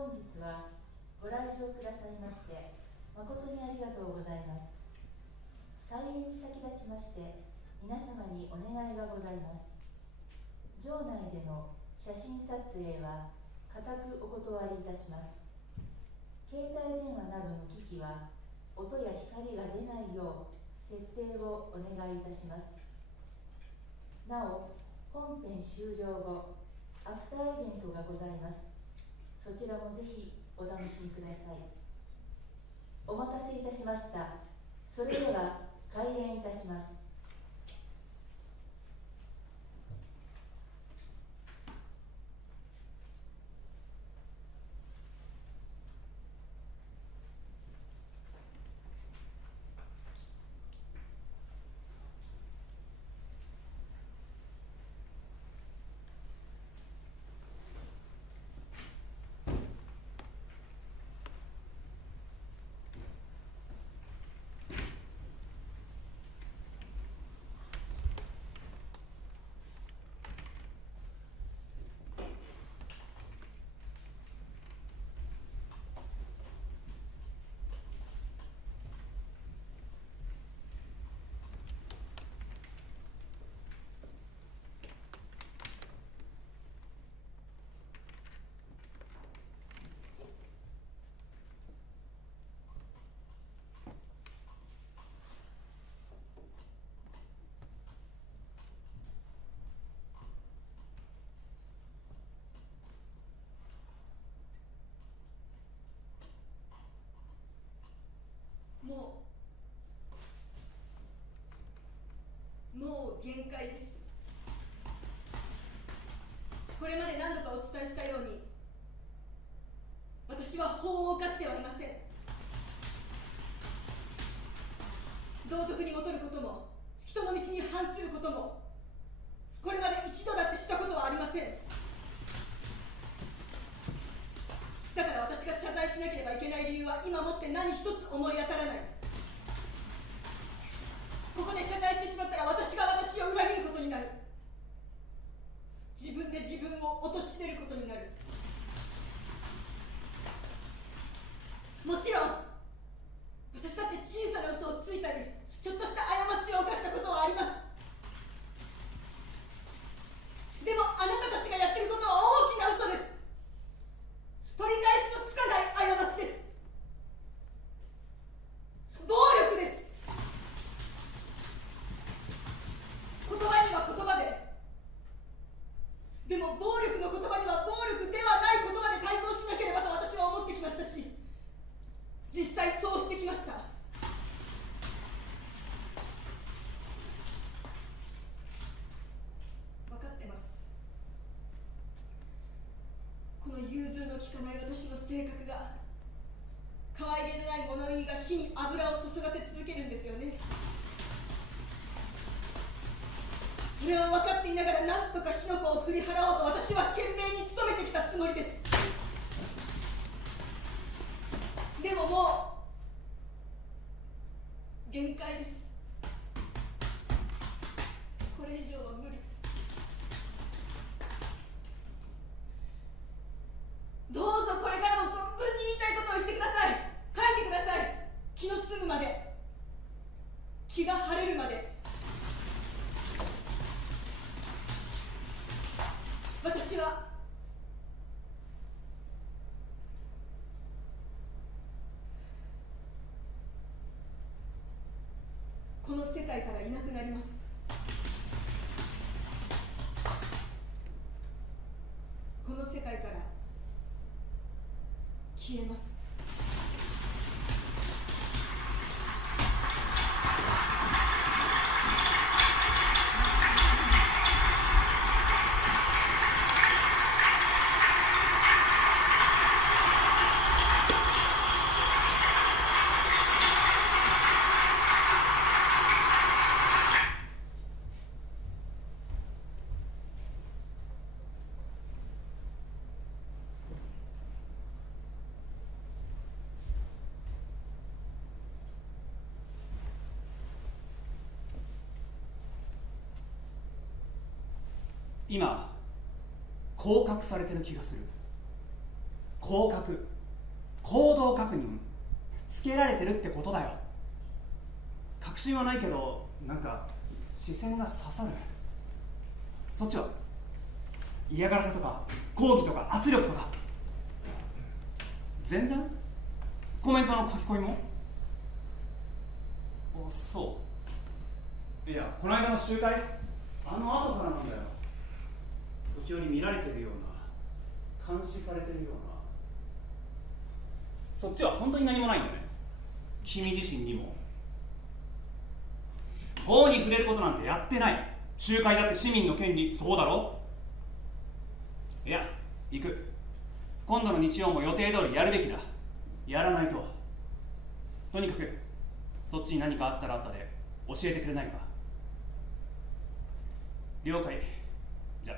本日はご来場くださいまして誠にありがとうございます。開演に先立ちまして皆様にお願いがございます。場内での写真撮影は固くお断りいたします。携帯電話などの機器は音や光が出ないよう設定をお願いいたします。なお、本編終了後アフターイベントがございます。そちらもぜひお楽しみください。お待たせいたしました。それでは開演いたします。もう限界です。これまで何度かお伝えしたように、私は法を犯してはおりません。道徳に戻ることも人の道に反することもこれまで一度だってしたことはありません。だから私が謝罪しなければいけない理由は今もって何一つ思い当たらない。ここで謝罪してしまったら私が私を裏切ることになる。自分で自分を陥れることになる。もちろん私だって小さな嘘をついたりちょっとした過ちを犯したことはあります。でもあなたたちがやってることは大きな嘘です。取り返しのつかない過ちです。暴力です。言葉には言葉でも暴力の言葉には暴力ではない言葉で対抗しなければと私は思ってきましたし、実際そうしてきました。分かってます。この融通の利かない私の性格が可愛げのない物言いが火に油を注がせ続けるんですよね。それを分かっていながら何とか火の粉を振り払おうと私は懸命に努めてきたつもりです。でももう限界です。これ以上は無理。どうぞこれからも存分に言いたいことを言ってください。書いてください。気の済むまで、気が晴れるまで。私はこの世界からいなくなります。この世界から消えます。今降格されてる気がする。降行動確認つけられてるってことだよ。確信はないけど、なんか視線が刺さる。そっちは嫌がらせとか抗議とか圧力とか全然？コメントの書き込みも？あ、そう。いや、この間の集会、あの後からなんだよ。時折見られてるような、監視されてるような。そっちは本当に何もないんだね、君自身にも。法に触れることなんてやってない。集会だって市民の権利、そうだろ？いや、行く。今度の日曜も予定通りやるべきだ。やらないと。とにかくそっちに何かあったらあったで教えてくれないか。了解。じゃあ。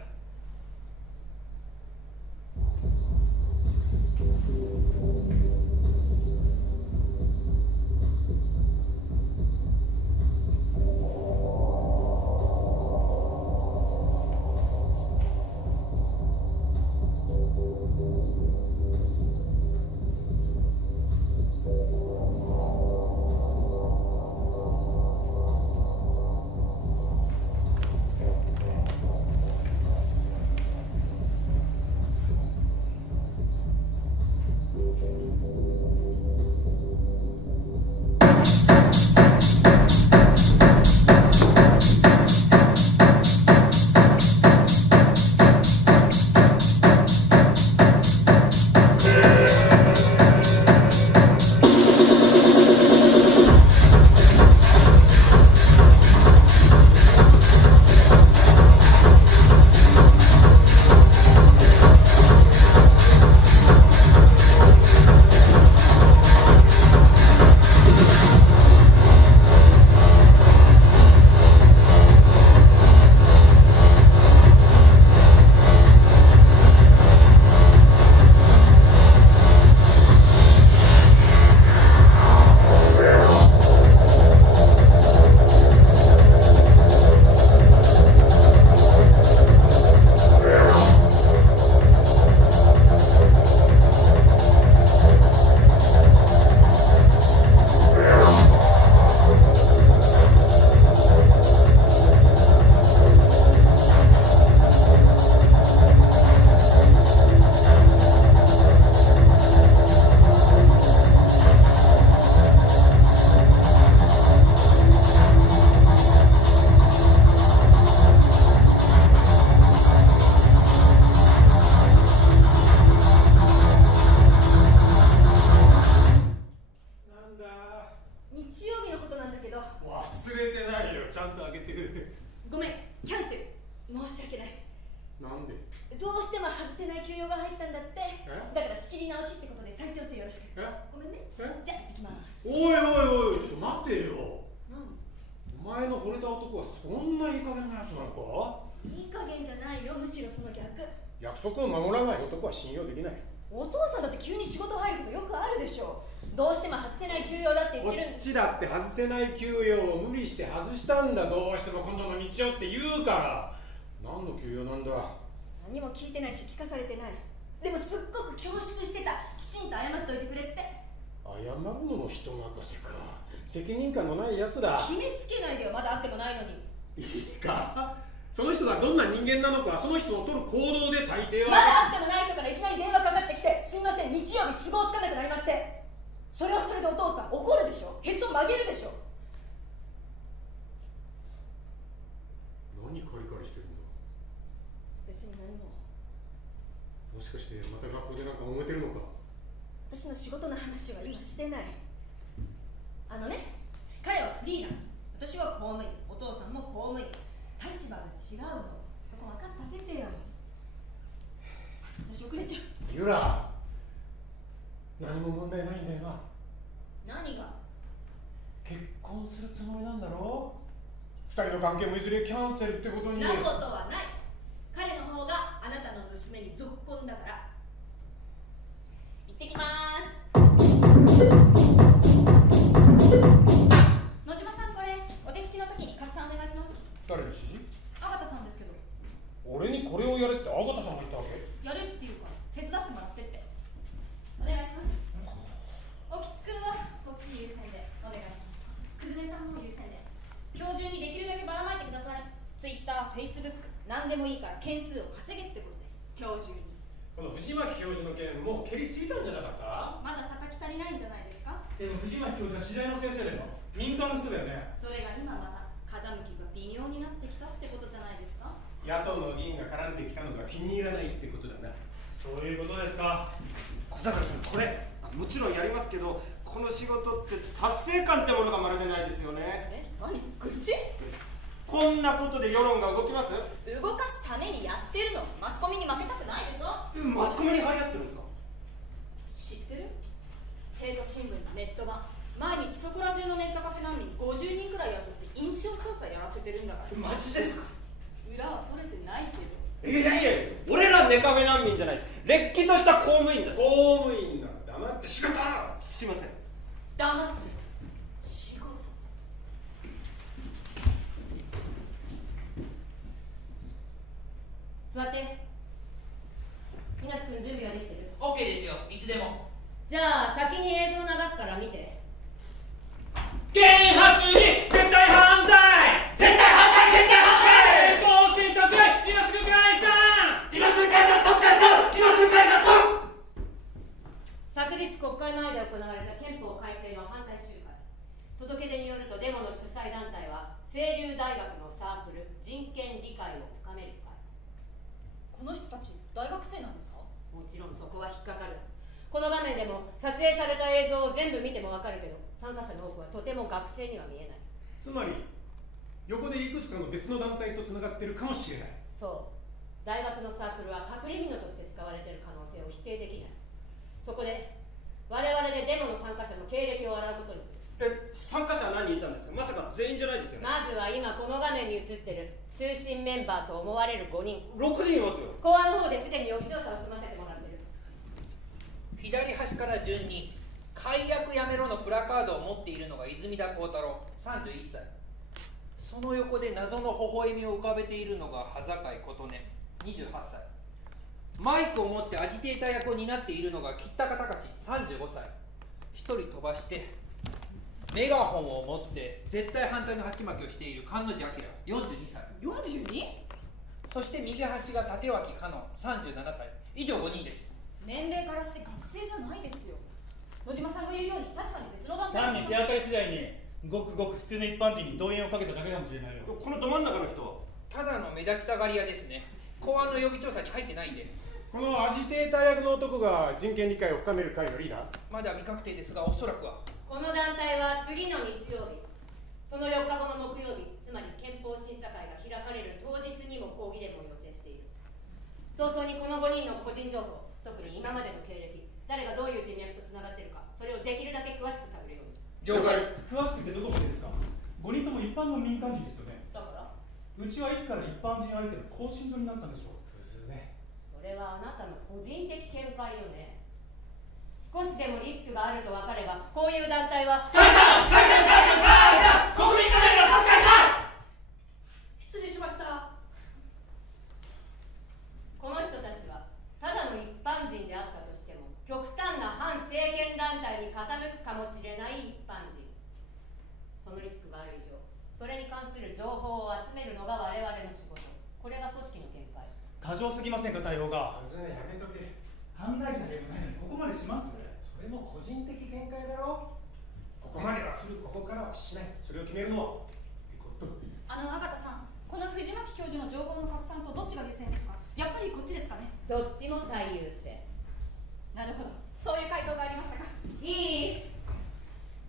どうしても外せない休養が入ったんだって。だから仕切り直しってことで再調整よろしく。ごめんね。じゃあ行ってきます。おいおいおい、ちょっと待てよ。お前の惚れた男はそんないい加減なやつなのか？いい加減じゃないよ、むしろその逆。約束を守らない男は信用できない。お父さんだって急に仕事入ることよくあるでしょ。どうしても外せない休養だって言ってるん。こっちだって外せない休養を無理して外したんだ。どうしても今度の日曜って言うから。何の休養なんだ？何も聞いてないし聞かされてない。でもすっごく恐縮してた。きちんと謝っといてくれって。謝るのも人任せか。責任感のないやつだ。決めつけないでよ、まだ会ってもないのに。いいか、その人がどんな人間なのか、その人の取る行動で大抵は。まだ会ってもない人からいきなり電話かかってきて、すみません日曜日都合つかなくなりまして。それはそれでお父さん怒るでしょ。へそ曲げるでしょ。何カリカリしてるんだ？別に何も。もしかしてまた学校でなんか揉めてるのか？私の仕事の話は今してない。彼はフリーランス、私は公務員、お父さんも公務員。立場が違うの。そこ分かってあげてよ。私遅れちゃう。ユラ、何も問題ないんだよな。何が？結婚するつもりなんだろう？二人の関係もいずれキャンセルってことに。なことはない。彼の方があなたの娘にぞっこんだから。行ってきまーす。野島さん、これお手すきの時に拡散お願いします。誰の指示？阿形さんですけど。俺にこれをやれって阿形さんが言ったわけ？やれっていうか手伝ってもらってって。何でもいいから件数を稼げってことです。今日中に。この藤巻教授の件もう蹴りついたんじゃなかった？まだ叩き足りないんじゃないですか。でも藤巻教授は次第の先生だよ。民間の人だよね。それが今また風向きが微妙になってきたってことじゃないですか。野党の議員が絡んできたのが気に入らないってことだな。そういうことですか。小坂さん、これもちろんやりますけど、この仕事って達成感ってものがまるでないですよね。何愚痴？こんなことで世論が動きます？動かすためにやってるの。マスコミに負けたくないでしょ。マスコミに張り合ってるんですか？知ってる？帝都新聞のネット版、毎日そこら中のネットカフェ難民50人くらい雇って印象操作やらせてるんだから。マジですか？裏は取れてないけど。いやいや、俺らネカフェ難民じゃないです。れっきとした公務員だし。公務員なら黙って仕事。すいません。黙って仕事。座って。みなし君準備はできてる？ OK ですよ、いつでも。じゃあ先に映像流すから見て。原発に絶対反対！絶対反対！絶対反対！更新特会！今すぐ解散！今すぐ解散！即解散！今すぐ解散！昨日国会前で行われた憲法改正の反対集会。届け出によるとデモの主催団体は清流大学のサークル人権理解を深める会。この人たち大学生なんですか？もちろんそこは引っかかる。この画面でも撮影された映像を全部見てもわかるけど、参加者の多くはとても学生には見えない。つまり横でいくつかの別の団体とつながってるかもしれない。そう、大学のサークルは隠れ蓑として使われている可能性を否定できない。そこで我々でデモの参加者の経歴を洗うことにする。参加者は何人いたんですか？まさか全員じゃないですよね。まずは今この画面に映ってる中心メンバーと思われる5人。6人いますよ。公安の方ですでに予備調査を済ませてもらってる。左端から順に解約やめろのプラカードを持っているのが泉田幸太郎31歳。その横で謎の微笑みを浮かべているのが羽坂井琴音28歳。マイクを持ってアジテーター役を担っているのが吉高隆35歳。一人飛ばしてメガホンを持って絶対反対の鉢巻きをしている菅野寺明42歳。 42？ そして右端が立脇香音37歳。以上5人です。年齢からして学生じゃないですよ。野島さんが言うように確かに別の団体単に手当たり次第にごくごく普通の一般人に動員をかけただけかもしれないよ。このど真ん中の人はただの目立ちたがり屋ですね。公安の予備調査に入ってないんで。このアジテーター役の男が人権理解を深める会のリーダー？まだ未確定ですが、おそらくは。この団体は次の日曜日、その4日後の木曜日、つまり憲法審査会が開かれる当日にも抗議デモを予定している。早々にこの5人の個人情報、特に今までの経歴、誰がどういう人脈とつながっているか、それをできるだけ詳しく探るように。了解。詳しくてどこまでですか？5人とも一般の民間人ですよね。だからうちはいつから一般人相手の更新所になったんでしょう。クズね。それはあなたの個人的見解よね。少しでもリスクがあると分かれば、こういう団体は解散！解散！解散！国民革命の即解散！失礼しました。この人たちはただの一般人であったとしても、極端な反政権団体に傾くかもしれない一般人。そのリスクがある以上、それに関する情報を集めるのが我々の仕事。これが組織の見解。過剰すぎませんか、対応が。まずやめとけ。犯罪者でもないのにここまでします？それも個人的見解だろ。ここまではする、ここからはしない。それを決めるのは阿賀田さん、この藤巻教授の情報の拡散とどっちが優先ですか？やっぱりこっちですかね？どっちも最優先。なるほど、そういう回答がありましたか。いい？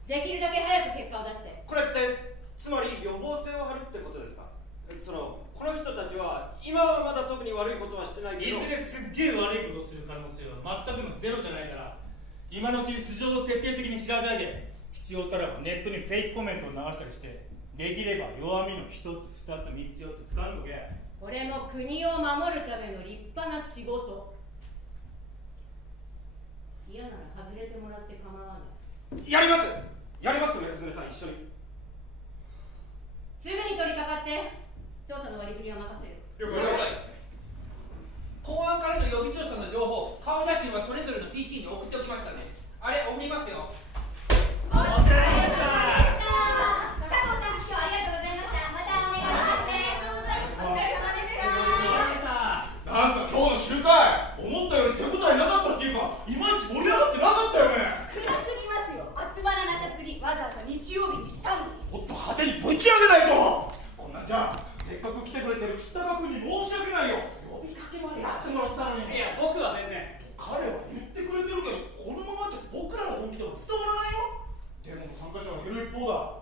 できるだけ早く結果を出して。これってつまり予防線を張るってことですか？この人たちは今はまだ特に悪いことはしてないけど、いずれすっげえ悪いことをする可能性は全くのゼロじゃないから、今のうちに素性を徹底的に調べ上げ、必要たらばネットにフェイクコメントを流したりして、できれば弱みの1つ2つ3つ4つ掴んどけ。これも国を守るための立派な仕事。嫌なら外れてもらって構わない。やりますやりますよ、安根さん、一緒に。すぐに取り掛かって。調査の割り振りは任せる。了解。公安からの予備調査の情報、顔写真はそれぞれの PC に送っておきましたね。あれ、送りますよ。お疲れ様でした。佐藤さん、今日はありがとうございました。またお願いしますね。お疲れ様でした。打ち上げないと。こんなんじゃせっかく来てくれてる北川君に申し訳ないよ。呼びかけまでやってもらったのに。いや僕は全然。彼は言ってくれてるけど、このままじゃ僕らの本気では伝わらないよ。でも参加者は減る一方だ。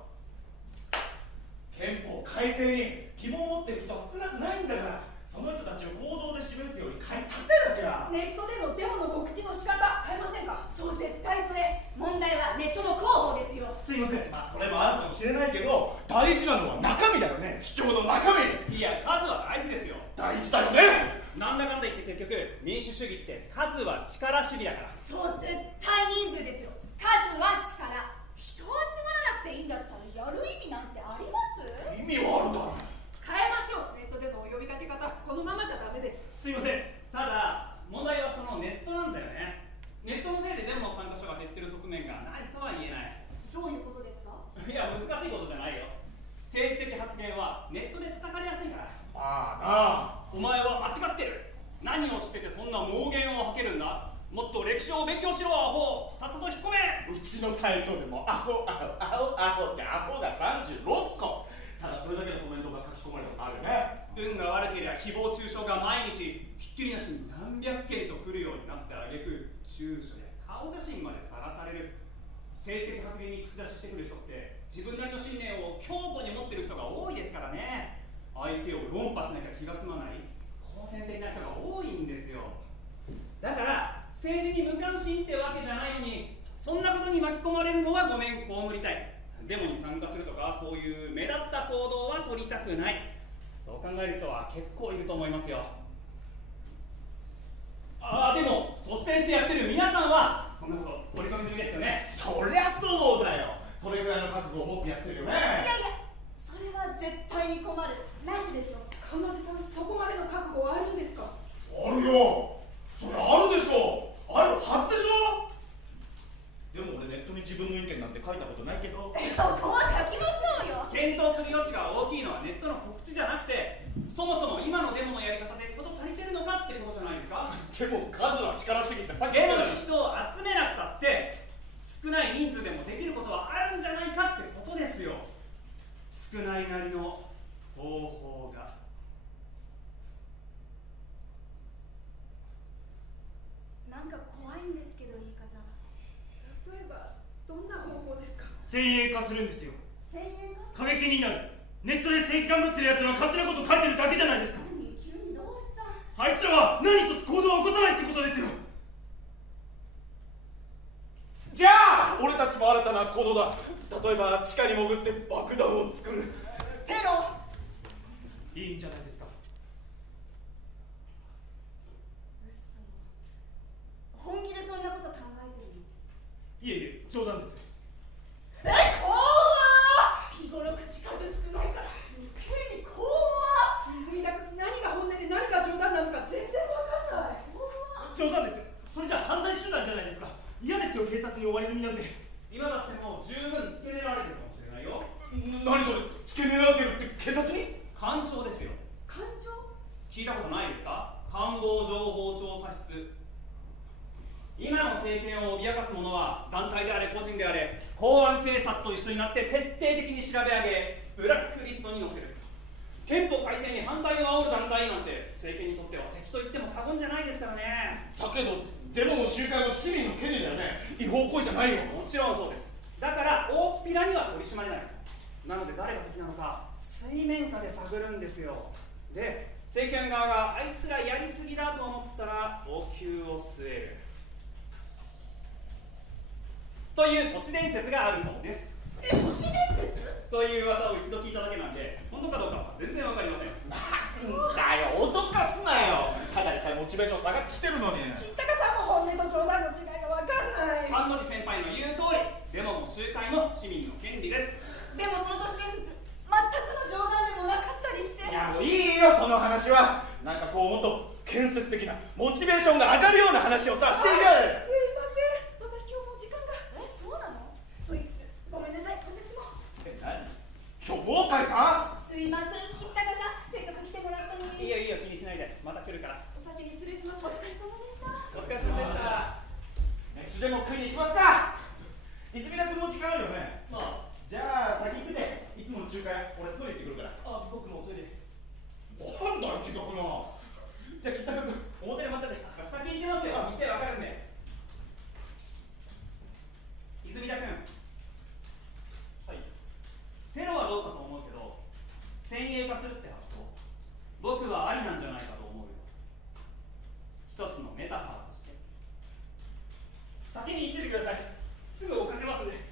憲法改正に疑問を持ってる人は少なくないんだから、その人たちを行動で示すように買い立てなきゃ。ネットでのデモの告知の仕方変えませんか？そう、絶対それ。問題はネットの広報ですよ。すいません、まあそれもあるかもしれないけど、大事なのは中身だよね。主張の中身。いや数は大事ですよ。大事だよね。なんだかんだ言って結局民主主義って数は力主義だから。そう、絶対人数ですよ。数は力。人集まらなくていいんだったらやる意味なんてあります？意味はあるだろう。変えましょう。ネットでの呼びかけ方、このままじゃダメです。すいません。ただ問題はそのネットなんだよね。ネットのせいでデモの参加者が減ってる側面がないとは言えない。どういうことですか？いや難しいことじゃないよ。政治的発言はネットで叩かれやすいから。ああなあ、お前は間違ってる。何を知っててそんな妄言を吐けるんだ。もっと歴史を勉強しろアホ。さっさと引っ込め。うちのサイトでもアホアホアホアホってアホが36個。ただそれだけのコメントが書き込まれたことあるよね。運が悪ければ誹謗中傷が毎日ひっきりなしに何百件と来るようになってあげく、住所や顔写真までさらされる。政治的発言に口出ししてくる人って自分なりの信念を強固に持ってる人が多いですからね。相手を論破しなきゃ気が済まない好戦的な人が多いんですよ。だから政治に無関心ってわけじゃないのに、そんなことに巻き込まれるのはごめん被りたい。デモに参加するとかそういう目立った行動は取りたくない。そう考える人は結構いると思いますよ。でも率先してやってる皆さんはそんなこと織り込み済みですよね。そりゃそうだよ。それぐらいの覚悟を持ってやってるよね。いやいや、それは絶対に困る。なしでしょ。彼女さん、そこまでの覚悟はあるんですか？あるよ。それあるでしょ。あるはずでしょ。でも俺ネットに自分の意見なんて書いたことないけど。そこは書きましょうよ。検討する余地が大きいのはネットの告知じゃなくて、そもそも今のデモのやり方でこと足りてるのかってことじゃないですか。でも数は力主義ってさっきデ言ったよ。モに人を集めなくたって少ない人数でもできることはあるんじゃないかってことですよ。少ないなりの方法が。なんか怖いんですけど、言い方。例えば、どんな方法ですか？先鋭化するんですよ。先鋭化？過激になる。ネットで正義感ぶってるやつの勝手なこと書いてるだけじゃないですか。何？急にどうした？あいつらは何一つ行動を起こさないってことですよ。じゃあ俺たちも新たな行動だ。例えば地下に潜って爆弾を作る。テロ？いいんじゃないですか。嘘。本気でそんなこと考えてるの？いえいえ、冗談です。怖っ！日頃口数少ないから余計に怖っ！泉田君、何が本音で何が冗談なのか全然わかんない。冗談です。それじゃ犯罪集団じゃないですか。嫌ですよ、警察に追われる身なんて。今だってもう十分付け狙われてるかもしれないよ。何それ、付け狙ってるって警察に？官庁ですよ。官庁？聞いたことないですか？官房情報調査室。今の政権を脅かす者は団体であれ個人であれ、公安警察と一緒になって徹底的に調べ上げブラックリストに載せる。憲法改正に反対を煽る団体なんて政権にとっては敵と言っても過言じゃないですからね。だけどデモも集会も市民の権利だよね。違法行為じゃないよ。もちろんそうです。だから大っぴらには取り締まれない。なので誰が敵なのか水面下で探るんですよ。で政権側があいつらやりすぎだと思ったら応急を据えるという都市伝説があるそうです。都市伝説？そういう噂を一度聞いただけなんで本当かどうかは全然わかりません。なんだよ、脅かすなよ。ただでさえモチベーション下がってきてるのに。金高さんも本音と冗談の違いがわかんない。菅野寺先輩の言う通り、デモも集会も市民の権利です。でもその都市伝説全くの冗談でもなかったりして。いやもういいよその話は。なんかこうもっと建設的なモチベーションが上がるような話をさしている。すいません、私今日も時間が。そうなの？トイックス、ごめんなさい、私も。何？今日もう解散？すいません、金高さん、せっかく来てもらったのに。いいよいいよ、気にしないで、また来るから。お先に失礼します。お疲れ様でした。お疲れ様でした。飯でも食いに行きますか。泉田君も時間あるよね。まあじゃあ先行くで、いつもの中華屋。先鋭化するって発想、僕はありなんじゃないかと思うよ。一つのメタファーとして。先に行っててください。すぐ追っかけますんで。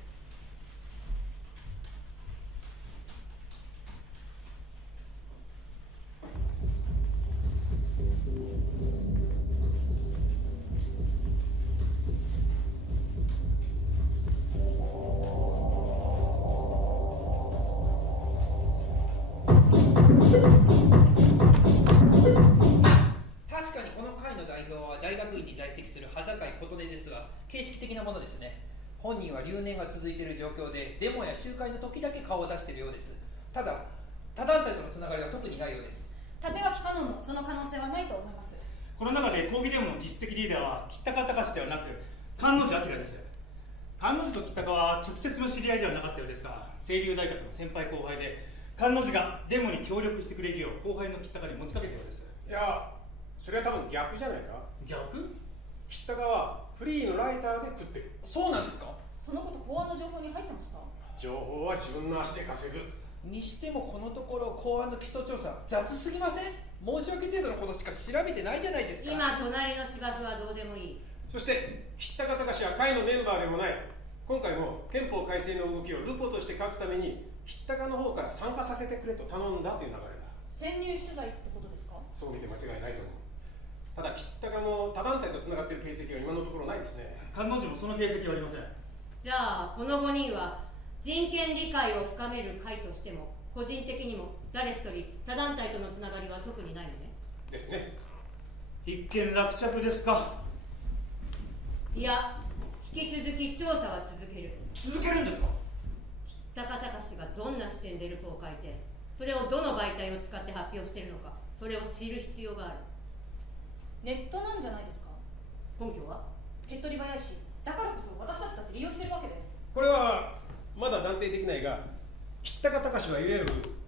確かにこの会の代表は大学院に在籍する羽坂井琴音ですが、形式的なものですね。本人は留年が続いている状況で、デモや集会の時だけ顔を出しているようです。ただ他団体とのつながりは特にないようです。立脇香音もその可能性はないと思います。この中で抗議デモの実質的リーダーは吉高隆ではなく菅野寺明です。菅野寺と吉高は直接の知り合いではなかったようですが、清流大学の先輩後輩で、菅野寺がデモに協力してくれるよう後輩の吉高に持ちかけたようです。いや、それは多分逆じゃないか。逆？吉高はフリーのライターで食ってる。そうなんですか？そのこと公安の情報に入ってました。情報は自分の足で稼ぐ。にしてもこのところ公安の基礎調査雑すぎません？申し訳程度のことしか調べてないじゃないですか。今隣の芝生はどうでもいい。そして吉高隆は会のメンバーでもない。今回も憲法改正の動きをルポとして書くために吉高の方から参加させてくれと頼んだという流れだ。潜入取材ってことですか？そう見て間違いないと思う。ただ吉高の他団体とつながっている形跡は今のところないですね。菅野寺もその形跡はありません。じゃあこの5人は人権理解を深める会としても個人的にも誰一人他団体とのつながりは特にないのね。ですね。一見落着ですか？いや、引き続き調査は続ける。続けるんですか？吉高隆がどんな視点でルポを書いて、それをどの媒体を使って発表しているのか、それを知る必要がある。ネットなんじゃないですか？根拠は？手っ取り早いし、だからこそ私たちだって利用してるわけで。これはまだ断定できないが、吉高隆はいわゆる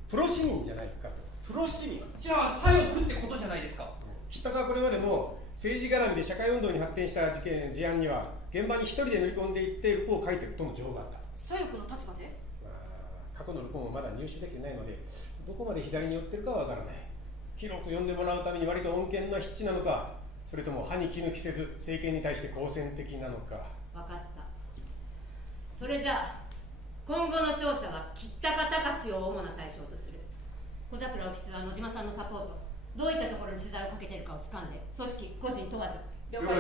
プロ市民じゃないかと。プロ市民？じゃあ左翼ってことじゃないですか。吉高はこれまでも政治絡みで社会運動に発展した事案には現場に一人で乗り込んでいってルポを書いてるとの情報があった。左翼の立場で？過去のルポもまだ入手できてないので、どこまで左に寄ってるかはわからない。広く読んでもらうために割と穏健な筆致なのか、それとも歯に衣着せず政権に対して好戦的なのか。分かった。それじゃあ今後の調査は吉高隆を主な対象とする。小桜興津は野島さんのサポート、どういったところに取材をかけているかを掴んで、組織個人問わず。了解。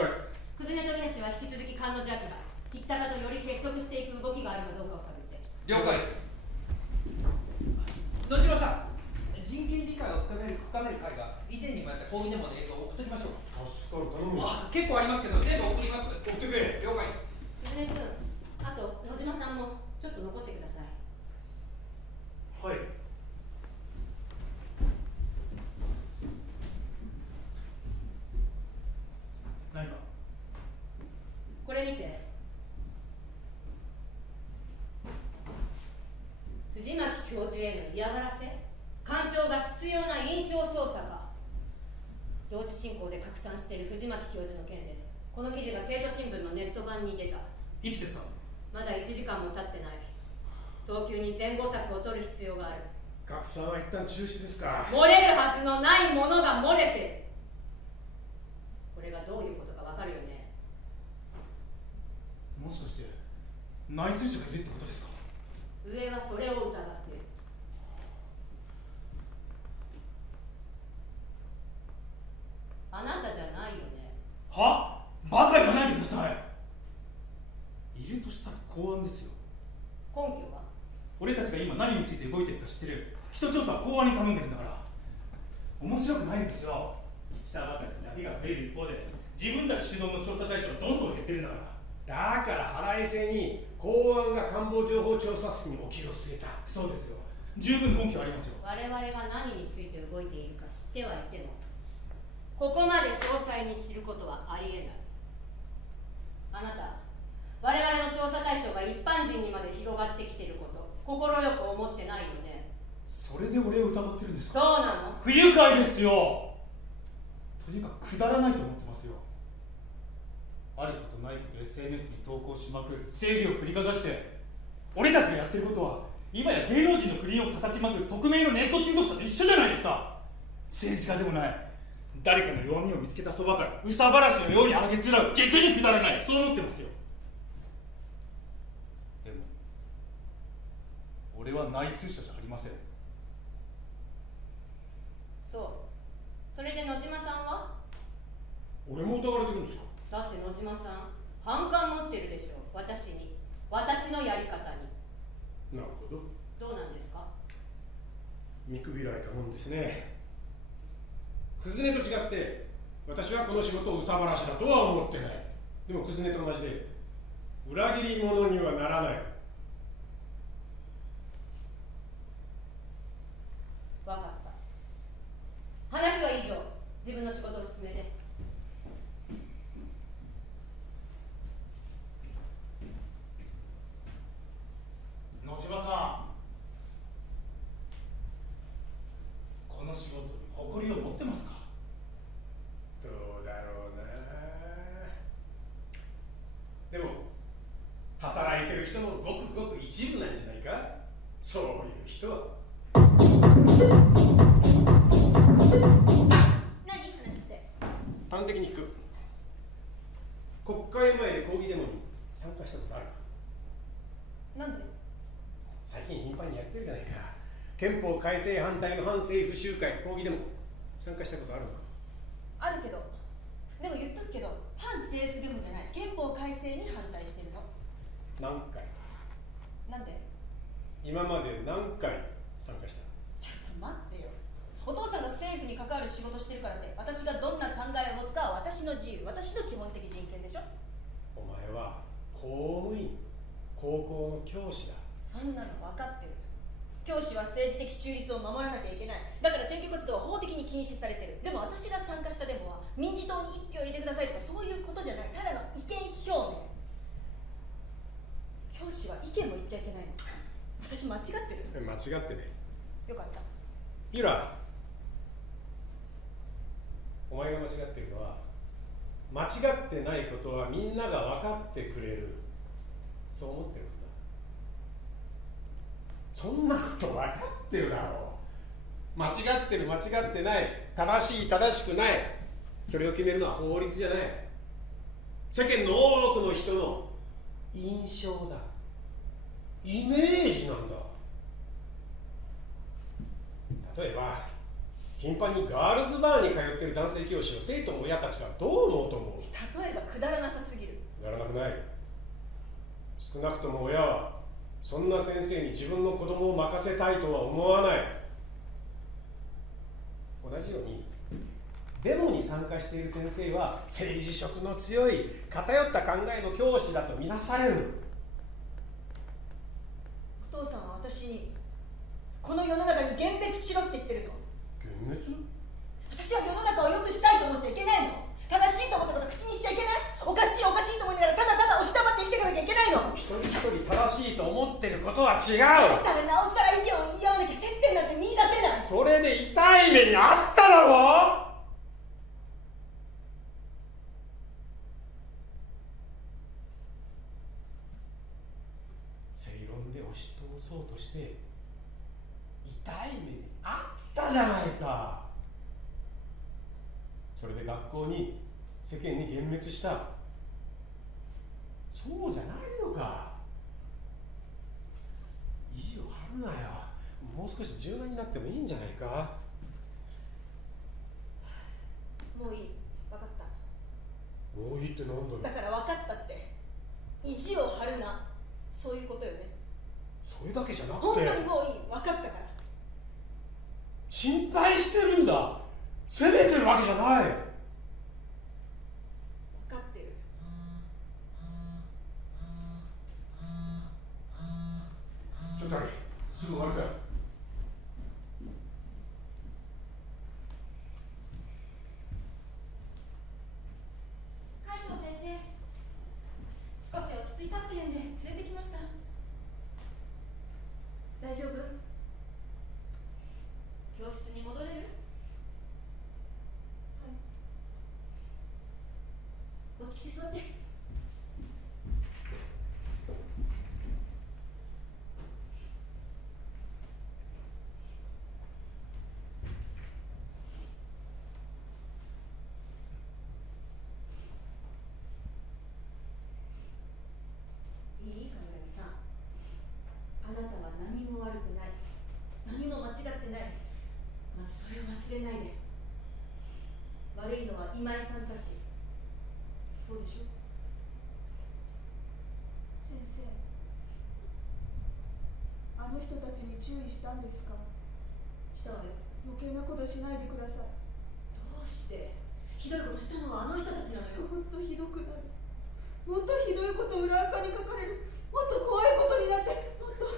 久常富氏は引き続き菅野寺明、吉高とより結束していく動きがあるかどうかを探って。了解。野島さん、人権理解を深める会が以前にもやった抗議デモの映像を送っておきましょうか。助かる、頼むよ。結構ありますけど全部送ります。送ってくれ。了解。久常君、あと野島さんもちょっと残ってください。はい。何か？これ見て。藤巻教授への嫌がらせ、官庁が必要な印象操作か。同時進行で拡散している藤巻教授の件で、この記事が帝都新聞のネット版に出た。いつですか？まだ1時間も経ってない。早急に善後策を取る必要がある。拡散は一旦中止ですか。漏れるはずのないものが漏れてる。これがどういうことかわかるよね。もしかして内通者がいるってことですか？上はそれを疑っている。あなたじゃないよね。は？バカ言わないでください。いるとしたら公安ですよ。根拠は？俺たちが今何について動いてるか知ってる。基礎調査は公安に頼んでるんだから。面白くないんですよ。下ばかりだけが増える一方で、自分たち主導の調査対象がどんどん減ってるんだから。だから腹いせに公安が官房情報調査室にお気を据えた。そうですよ。十分根拠ありますよ。我々が何について動いているか知ってはいても、ここまで詳細に知ることはありえない。あなた、我々の調査対象が一般人にまで広がってきていること、心よく思ってないよね。それで俺を疑ってるんですか？そうなの？不愉快ですよ。というかくだらないと思ってますよ。あることないこと SNS に投稿しまくる正義を振りかざして、俺たちがやってることは今や芸能人の不倫を叩きまくる匿名のネット中毒者と一緒じゃないですか。政治家でもない、誰かの弱みを見つけたそばから憂さ晴らしのようにあげつらう、実にくだらない、そう思ってますよ。でも俺は内通者じゃありません。そう。それで野島さんは？俺も疑われてるんですか？だって野島さん反感持ってるでしょ、私に、私のやり方に。なるほど。どうなんですか？見くびられたもんですね。クズネと違って私はこの仕事を憂さ晴らしだとは思ってない。でもクズネと同じで裏切り者にはならない。分かった。話は以上。自分の仕事を進めて。野島さん、この仕事に誇りを持ってますか？どうだろうな。でも働いてる人のごくごく一部なんじゃないか、そういう人は。何話って？端的に聞く。国会前で抗議デモに参加したことあるか？なんで？最近頻繁にやってるじゃないか。憲法改正反対の反政府集会、抗議デモ参加したことあるのか？あるけど、でも言っとくけど、反政府デモじゃない、憲法改正に反対してるの。何回？なんで？今まで何回参加した？ちょっと待ってよ。お父さんが政府に関わる仕事してるからって、私がどんな考えを持つかは私の自由、私の基本的人権でしょ。お前は公務員、高校の教師だ。そんなの分かってる。教師は政治的中立を守らなきゃいけない。だから選挙活動は法的に禁止されてる。でも私が参加したデモは民事党に1票入れてくださいとかそういうことじゃない。ただの意見表明。教師は意見も言っちゃいけないの。私間違ってる？間違ってね。よかった。ユラ、お前が間違ってるのは、間違ってないことはみんなが分かってくれる、そう思ってるんだ。そんなこと分かってるだろう。間違ってる間違ってない、正しい正しくない、それを決めるのは法律じゃない。世間の多くの人の印象だ、イメージなんだ。例えば頻繁にガールズバーに通っている男性教師を生徒の親たちがどう思うと思う？例えばくだらなさすぎる。くだらなくない。少なくとも親はそんな先生に自分の子供を任せたいとは思わない。同じようにデモに参加している先生は政治色の強い偏った考えの教師だとみなされる。お父さんは私にこの世の中に幻滅しろって言ってるの。幻滅？私は世の中を良くしたいと思っちゃいけないの。正しいと思ったこと口にしちゃいけない。おかしいおかしいと思いながらただただ押し黙って生きていかなきゃいけないの。一人一人正しいと思ってることは違う。だったらなおさら意見を言い合わなきゃ接点なんて見出せない。それで痛い目にあっただろ。正論で押し通そうとして痛い目にあったじゃないか。それで学校に世間に幻滅した。そうじゃないのか。意地を張るなよ。もう少し柔軟になってもいいんじゃないか。もういい、分かった。もういいってなんだよ。だから分かったって。意地を張るな、そういうことよね。それだけじゃなくて、本当にもういい、分かったから。心配してるんだ。責めてるわけじゃない。分かってる。ちょっとあれ、すぐ終わるから。海藤先生、少し落ち着いたっていうんで連れてきました。大丈夫？教室に戻れる？はい。ない。まずそれを忘れないで。悪いのは今井さんたち。そうでしょ？先生、あの人たちに注意したんですか？したわよ。余計なことしないでください。どうして？ひどいことしたのはあの人たちなのよ。もっとひどくなる。もっとひどいこと裏垢に書かれる。もっと怖いことになって、もっと。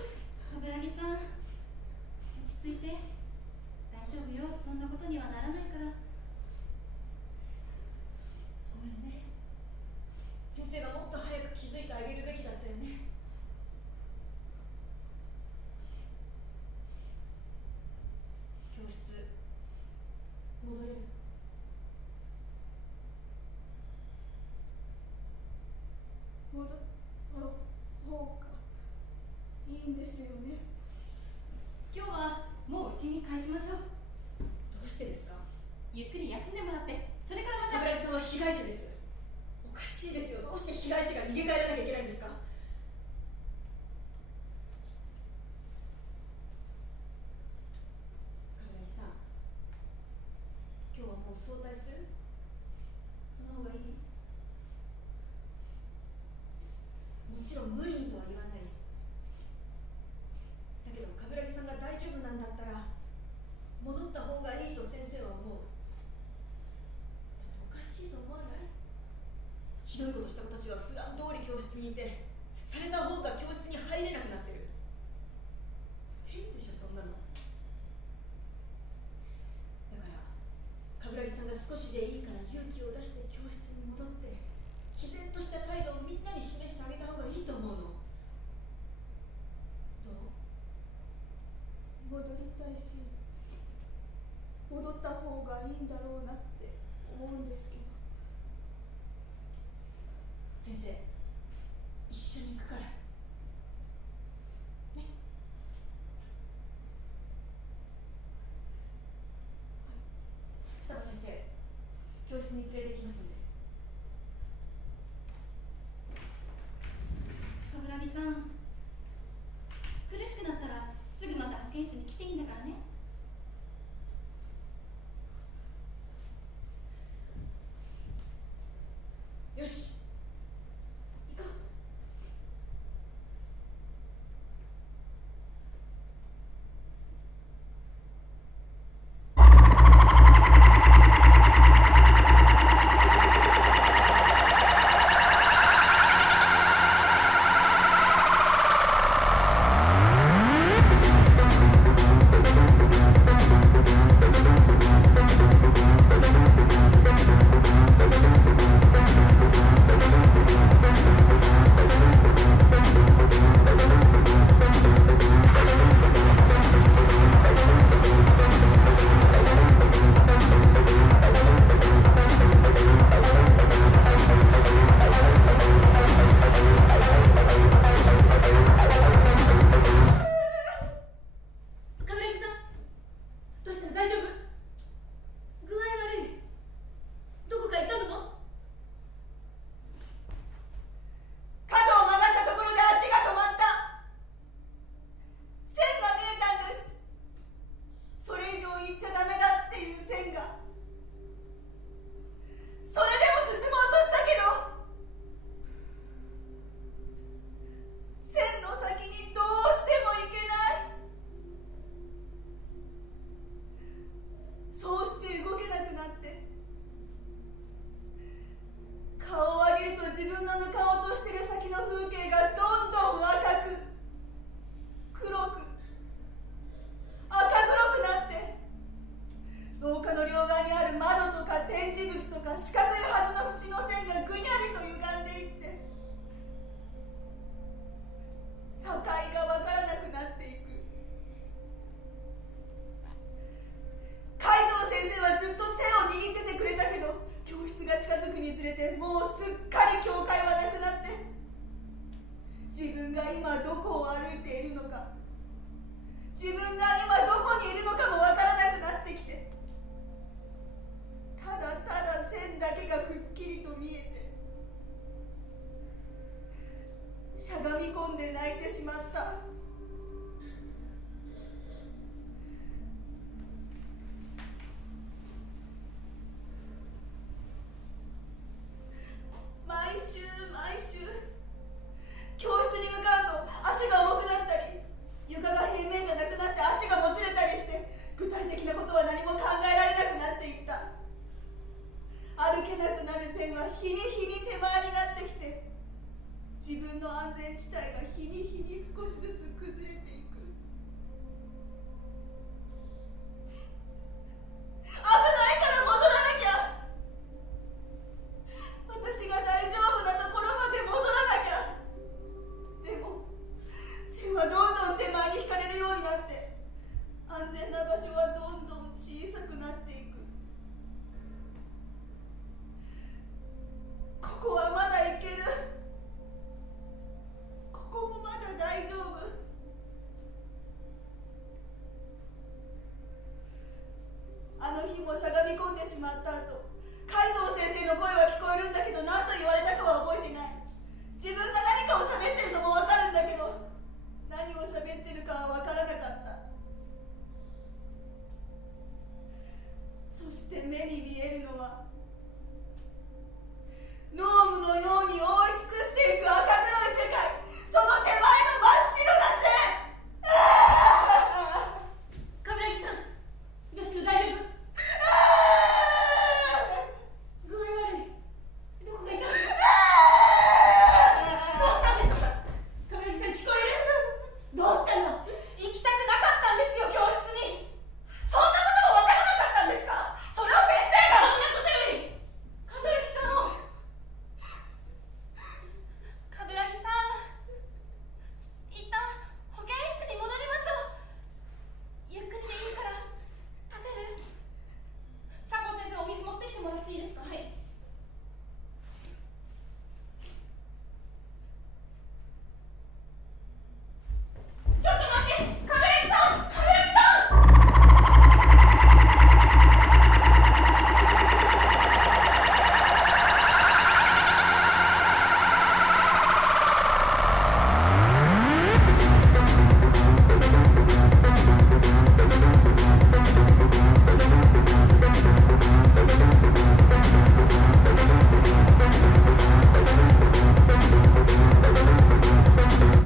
冠城さん、落ち着いて。大丈夫よ、そんなことにはならないから。ごめんね。先生がもっと早く気づいてあげるべきだったよね。教室戻れる？戻った方がいいんですよね。今日はもう家に帰しましょう。どうしてですか？ゆっくり休んでもらって、それからまた。冠城さんは被害者です。おかしいですよ。どうして被害者が逃げ帰らなきゃいけないんですか？冠城さん、今日はもう早退する？その方がいい？もちろん無理にとは言わない。だけど冠城さんが大丈夫なんだったら戻った方がいいと先生は思う。おかしいと思わない？ひどいことした子たちは普段通り教室にいて、された方が教室に入れなくなってる。変でしょ、そんなの。だから冠城さんが少しでいいから勇気を出して教室に戻って、毅然とした態度をみんなに示してあげた方がいいと思うの。どう？戻りたいし、戻った方がいいんだろうなって思うんですけど。先生、一緒に行くからね。双葉先生、教室に連れて行きますので。冠城さん、苦しくなったらすぐまた保健室に来ていいんだからね。よし、行こう。自分が今どこにいるのかもわからなくなってきて、ただただ線だけがくっきりと見えて、しゃがみ込んで泣いてしまった。もしゃがみ込んでしまった後、海藤先生の声は聞こえるんだけど何と言われたかは覚えてない。自分が何かを喋ってるのも分かるんだけど、何を喋ってるかは分からなかった。そして目に見えるのは濃霧のように覆い尽くしていく赤黒い世界、その手前の真っ白な線。冠城さん、どうしてる？大丈夫？具合悪い。どこが痛い？どうしたんですか？冠城さん、聞こえる？どうしたの？行きたくなかったんですよ、教室に。そんなこともわからなかったんですか？それを先生が。そんなことより冠城さんを。冠城さん、一旦保健室に戻りましょう。ゆっくりでいいから立てる？佐藤先生、お水持ってきてもらっていいですか？はい。ちょっと待って、冠城さん、冠城さん。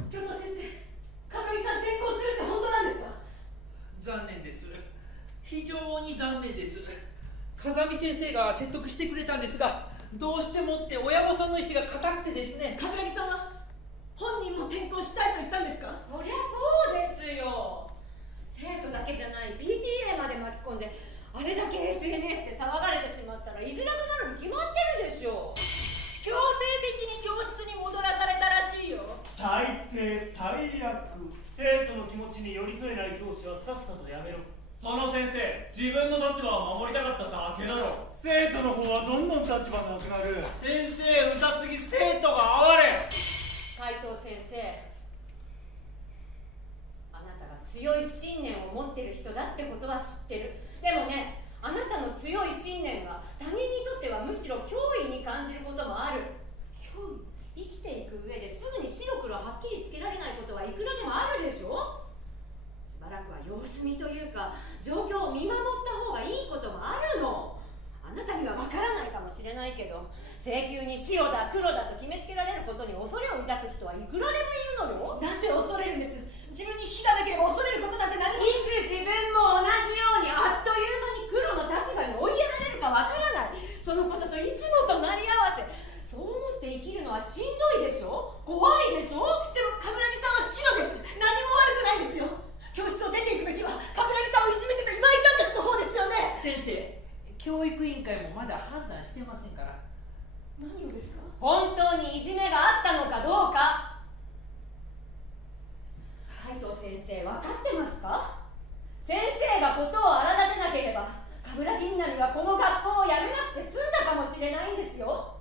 教頭先生、冠城さん転校するって本当なんですか？残念です。非常に残念です。風見先生が説得してくれたんですが、どうしてもって親御さんの意思が固くてですね。冠城さんは本人も転校したいと言ったんですか？そりゃそうですよ。生徒だけじゃない PTA まで巻き込んで、あれだけ SNS で騒がれてしまったら居づらくなるに決まってるでしょ。強制的に教室に戻らされたらしいよ。最低最悪。生徒の気持ちに寄り添えない教師はさっさとやめろ。その先生、自分の立場を守りたかっただけだろ。生徒の方はどんどん立場がなくなる。先生うざすぎ、生徒が哀れ。海藤先生、あなたが強い信念を持っている人だってことは知ってる。でもね、あなたの強い信念が他人にとってはむしろ脅威に感じることもある。脅威？生きていく上ですぐに白黒はっきりつけられないことはいくらでもあるでしょ。しばらくは様子見というか状況を見守った方がいいこともあるの。あなたにはわからないかもしれないけど、請求に白だ黒だと決めつけられることに恐れを抱く人はいくらでもいるのよ。なぜ恐れるんです？自分に火がなければ恐れることなんて何も。いつ自分も同じようにあっという間に黒の立場に追いやられるかわからない。そのことといつも隣り合わせ。そう思って生きるのはしんどいでしょ。怖いでしょ。でも冠城さんは白です。何も悪くないんですよ。教室を出ていくべきは冠城さんをいじめてた今井さんたちの方ですよね。先生、教育委員会もまだ判断してませんから。何をですか？本当にいじめがあったのかどうか。海藤先生、分かってますか？先生がことを荒立てなければ鏑木みなみはこの学校を辞めなくて済んだかもしれないんですよ。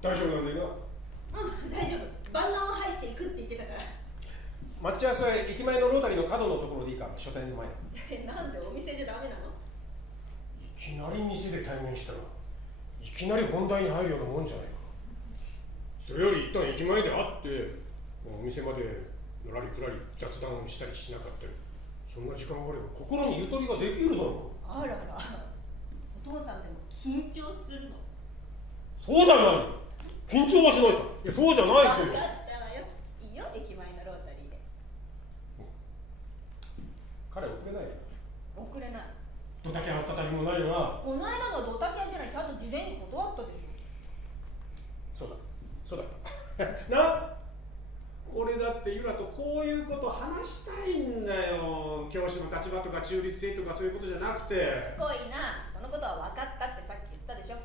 大丈夫なんだよな。大丈夫。万難を排していくって言ってたから。待ち合わせは駅前のロータリーの角のところでいいか、書店の前に。なんでお店じゃダメなの？いきなり店で対面したらいきなり本題に入るようなもんじゃないか。それより一旦駅前で会ってお店までのらりくらり雑談をしたりしなかったり、そんな時間があれば心にゆとりができるだろう。あらら、お父さんでも緊張するの？そうじゃない。緊張はしないさ。いや、そうじゃないけど。分かったわよ。いいよ、駅前のロータリーで。彼遅れないよ。遅れない。ドタキャンは再びもないよな。この間のドタキャンじゃない、ちゃんと事前に断ったでしょ。そうだな。俺だってユラとこういうこと話したいんだよ。教師の立場とか中立性とかそういうことじゃなくて。すごいな。そのことは分かったってさっき言ったでしょ。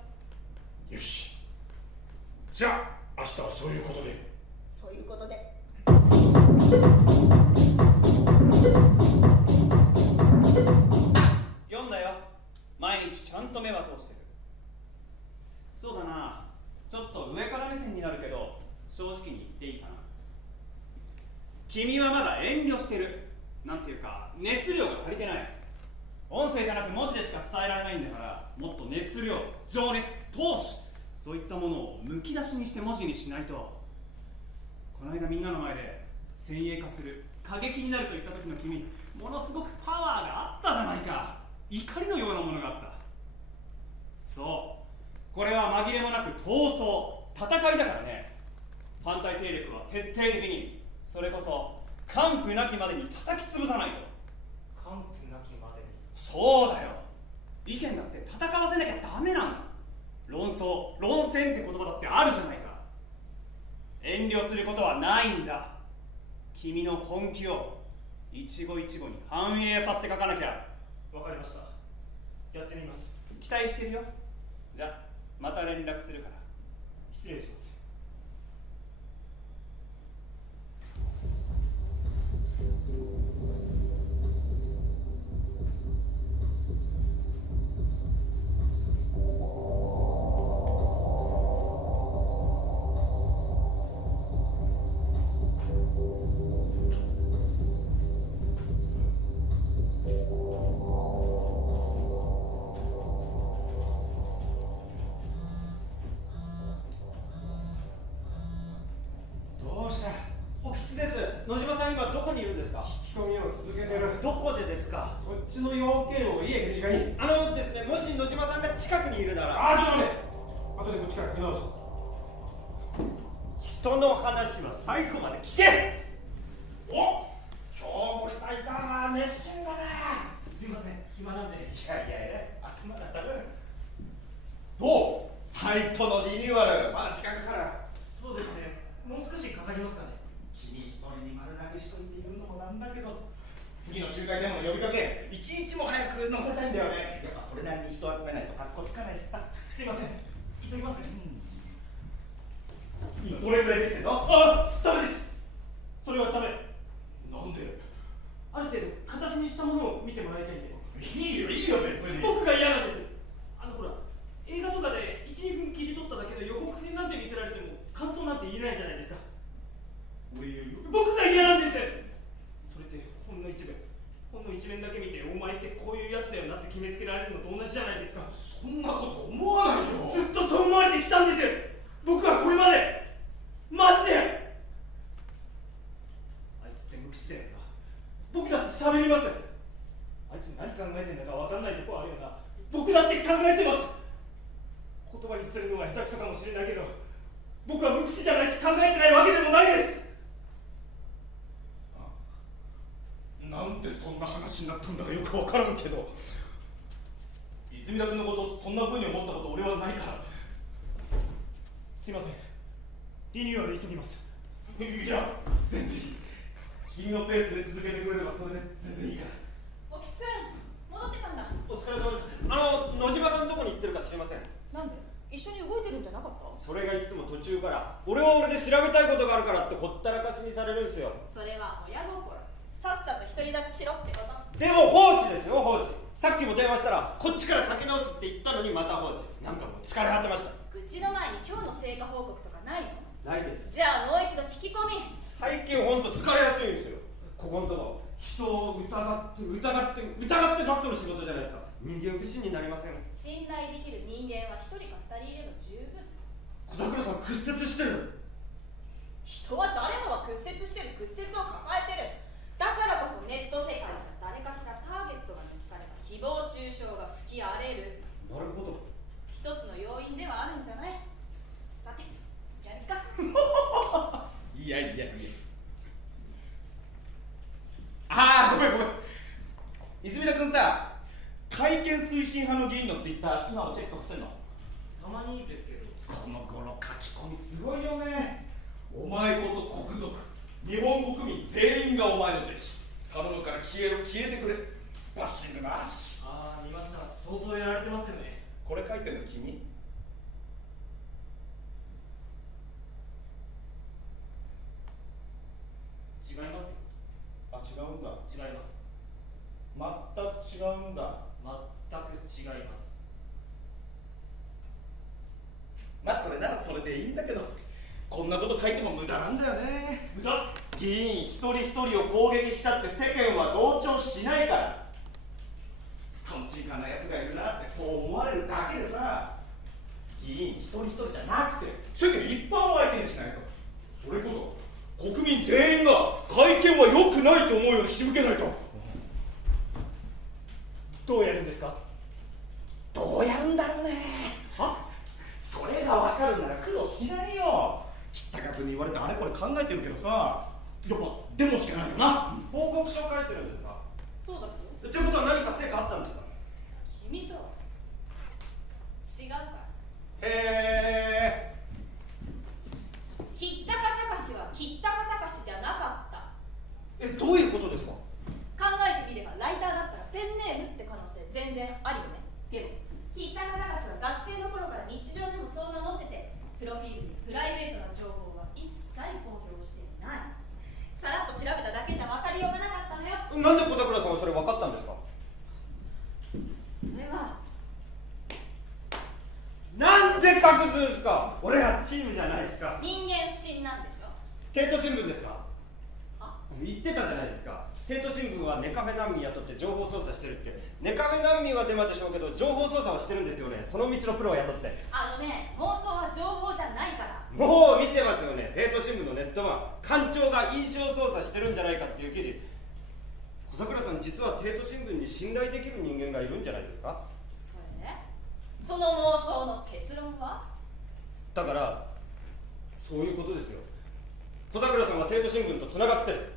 よし、じゃあ明日はそういうことで。そういうことで。読んだよ。毎日ちゃんと目は通してる。そうだな、ちょっと上から目線になるけど正直に言っていいかな。君はまだ遠慮してる。なんていうか熱量が足りてない。音声じゃなく文字でしか伝えられないんだから、もっと熱量、情熱、闘志、そういったものをむき出しにして文字にしないと。この間みんなの前で先鋭化する、過激になると言った時の君、ものすごくパワーがあったじゃないか。怒りのようなものがあった。そう、これは紛れもなく闘争、戦いだからね。反対勢力は徹底的に、それこそ完膚なきまでに叩き潰さないと。完膚なきまでに。そうだよ、意見だって戦わせなきゃダメなんだ。論争、論戦って言葉だってあるじゃないか。遠慮することはないんだ。君の本気を一語一語に反映させて書かなきゃ。わかりました。やってみます。期待してるよ。じゃあまた連絡するから。失礼します。どうした？おきつです。野島さん今どこにいるんですか？聞き込みを続けてる。どこでですか？そっちの要件を言え、短に。ですね、もし野島さんが近くにいるなら。ちょっと待て。後でこっちから聞き直す。人の話は最後まで聞け。お、今日もいたいた。熱心だね。すいません、暇なんで。いや、頭が下がる。お、サイトのリニューアル、まだ時間かかる。そうですね、もう少しかかりますかね。君一人に丸投げしといて言うのもなんだけど、次の集会でも呼びかけ、一日も早く載せたいんだよね。やっぱそれなりに人を集めないと格好つかないしさ。すいません、急ぎますね。今どれくらいできてんの？ダメです。それはダメ。なんで？ある程度形にしたものを見てもらいたいんで。いいよ別に。僕が嫌なんです。ほら、映画とかで 1,2 分切り取っただけの予告編なんて見せられても感想なんて言えないじゃないですか。俺言うよ。僕が嫌なんです。それってほんの一面だけ見て、お前ってこういうやつだよなって決めつけられるのと同じじゃないですか。そんなこと思わないよ。ずっとそう思われてきたんです。僕はこれまでマジで。あいつって無口だよな。僕だって喋ります。あいつ何考えてんだか分かんないとこあるよな。僕だって考えてます。言葉にするのが下手くそかもしれないけど、僕は無口じゃないし考えてないわけでもないです。なんでそんな話になったんだかよく分からんけど、泉田君のことそんな風に思ったこと俺はないから。すいません、リニューアル急ぎます。いや、全然いい。君のペースで続けてくれればそれで全然いいから。おきつくん、戻ってたんだ。お疲れ様です。野島さんどこに行ってるか知りません。なんで？一緒に動いてるんじゃなかった？それがいつも途中から俺は俺で調べたいことがあるからってほったらかしにされるんですよ。それは親心。さっさと独り立ちしろってこと。でも放置ですよ、放置。さっきも電話したらこっちからかけ直すって言ったのにまた放置。なんかもう疲れ果てました。愚痴の前に今日の成果報告とかないの？ないです。じゃあもう一度聞き込み。最近ほんと疲れやすいんですよ。ここのとこ人を疑ってバットの仕事じゃないですか。人間不信になりません。信頼できる人間は一人か二人いれば十分。小桜さん屈折してる。人は誰もが屈折してる。屈折を抱えてる。だからこそネット世界じゃ誰かしらターゲットが見つかれば誹謗中傷が吹き荒れる。なるほど。一つの要因ではあるんじゃない？さて、やるか。いやごめん泉田君さ、改憲推進派の議員のツイッター今もチェックしてんの？たまにいいですけど。この頃書き込みすがお前の敵。頼むから消えてくれ。バッシングなし。ああ、見ました。相当やられてますよね。これ書いてるの君？違いますよ。あ、違うんだ。違います。全く違うんだ。全く違います。まあそれならそれでいいんだけど、こんなこと書いても無駄なんだよね。無駄？議員一人一人を攻撃したって世間は同調しないから。とんちんかんなやつがいるなってそう思われるだけでさ、議員一人一人じゃなくて世間一般を相手にしないと。それこそ国民全員が会見は良くないと思うように仕向けないと。どうやるんですか？どうやるんだろうね。は？それが分かるなら苦労しないよ。吉高君に言われてあれこれ考えてるけどさ、やっぱでもしかないよな。報告書を書いてるんですか？そうだけど。ということは何か成果あったんですか？君とは違うから。へえ。吉高隆は吉高隆じゃなかった。どういうことですか？考えてみればライターだったらペンネームって可能性全然あるよね。でも吉高隆は学生の頃から日常でもそう名乗ってて、プロフィールにプライベートな情報は一切公表していない。さらっと調べただけじゃ分かりようがなかったのよ。なんで小桜さんがそれ分かったんですか？それはなんで隠すんですか？俺らチームじゃないですか。人間不信なんでしょ。帝都新聞ですか？あ、言ってたじゃないですか。帝都新聞はネカフェ難民雇って情報操作してるって。ネカフェ難民はデマでしょうけど情報操作はしてるんですよね。その道のプロを雇って。妄想は情報じゃないから。もう見てますよね。帝都新聞のネット版、官庁が印象操作してるんじゃないかっていう記事。小桜さん、実は帝都新聞に信頼できる人間がいるんじゃないですか？それね。その妄想の結論は？だからそういうことですよ。小桜さんは帝都新聞とつながってる。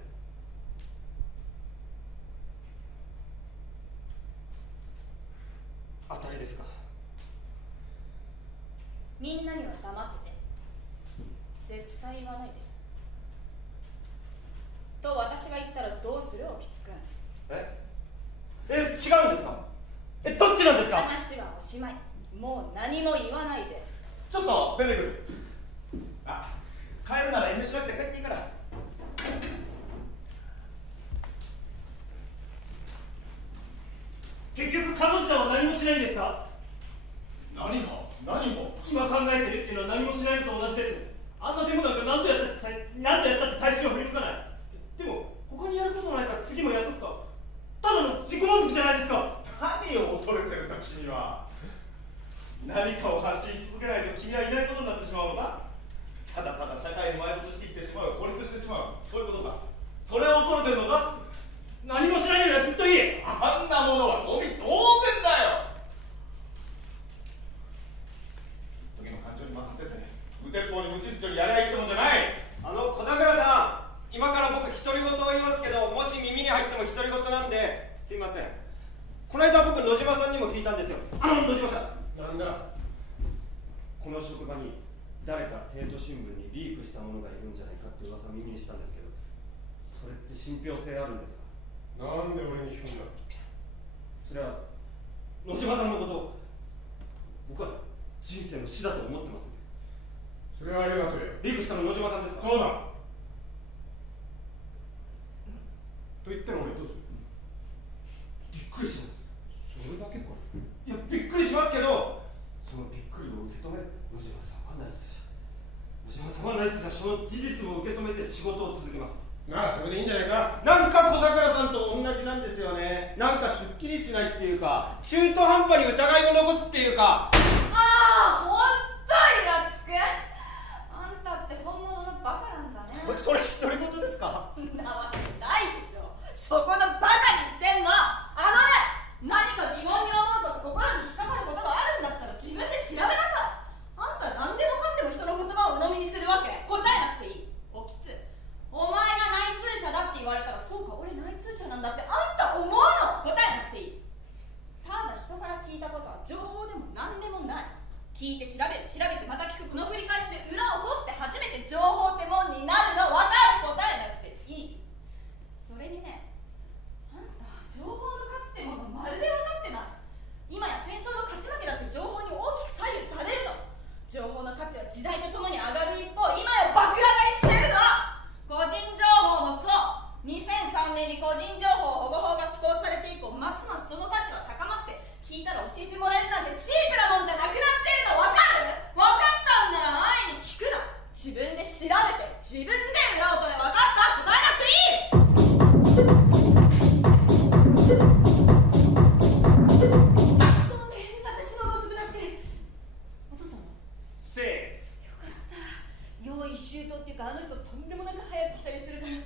当たりですか？みんなには黙ってて。絶対言わないで。と私が言ったらどうする？おきつくん。違うんですか？どっちなんですか？話はおしまい。もう何も言わないで。ちょっと出てくる。あ、帰るなら遠慮しなくて帰っていいから。結局彼女らは何もしないんですか？何も今考えてるっていうのは何もしないのと同じです。あんなデモなんか何度やったって大衆は振り向かない。でも他にやることないから次もやっとくか。ただの自己満足じゃないですか。何を恐れてるんだ君は。何かを発信し続けないと君はいないことになってしまうのだ。ただただ社会に埋没していってしまう、孤立してしまう、そういうことか。それを恐れてるのか？何もしないよりはずっといい。あんなものはゴミ当然だよ。時の感情に任せて無鉄砲に無秩序にやりゃいいってもんじゃない。小桜さん、今から僕独り言を言いますけど、もし耳に入っても独り言なんですいません。この間僕野島さんにも聞いたんですよ。野島さん、なんだ、この職場に誰か帝都新聞にリークした者がいるんじゃないかって噂を耳にしたんですけど、それって信憑性あるんですか？なんで俺に聞くんだ？それは野島さんのこと僕は人生の死だと思ってます。それはありがとうよ。リークしたの野島さんですか？そうだ。と言っても俺どうする？びっくりします。それだけか？いや、びっくりしますけど、そのびっくりを受け止め、野島さんはナイツ社、その事実を受け止めて仕事を続けます。なあ、それでいいんじゃないか。なんか小桜さんと同じなんですよね。なんかすっきりしないっていうか、中途半端に疑いを残すっていうか。ほんとイラつく。あんたって本物のバカなんだね。それ独り言ですか？なわけないでしょ。そこのバカに言ってんの。何か疑問に思うこと、心に引っかかることがあるんだったら自分で調べなさい。あんた何でもかんでも人の言葉を鵜呑みにするわけ？答えなくていい。おきつ、お前が内通者だって言われたら、そうか俺内通者なんだってあんた思うの？答えなくていい。ただ人から聞いたことは情報でも何でもない。聞いて調べてまた聞く、この繰り返しで裏を取って初めて情報ってもんになるの。分かる？答えなくていい。っていうか、あの人とんでもなく早く来たりするからきっ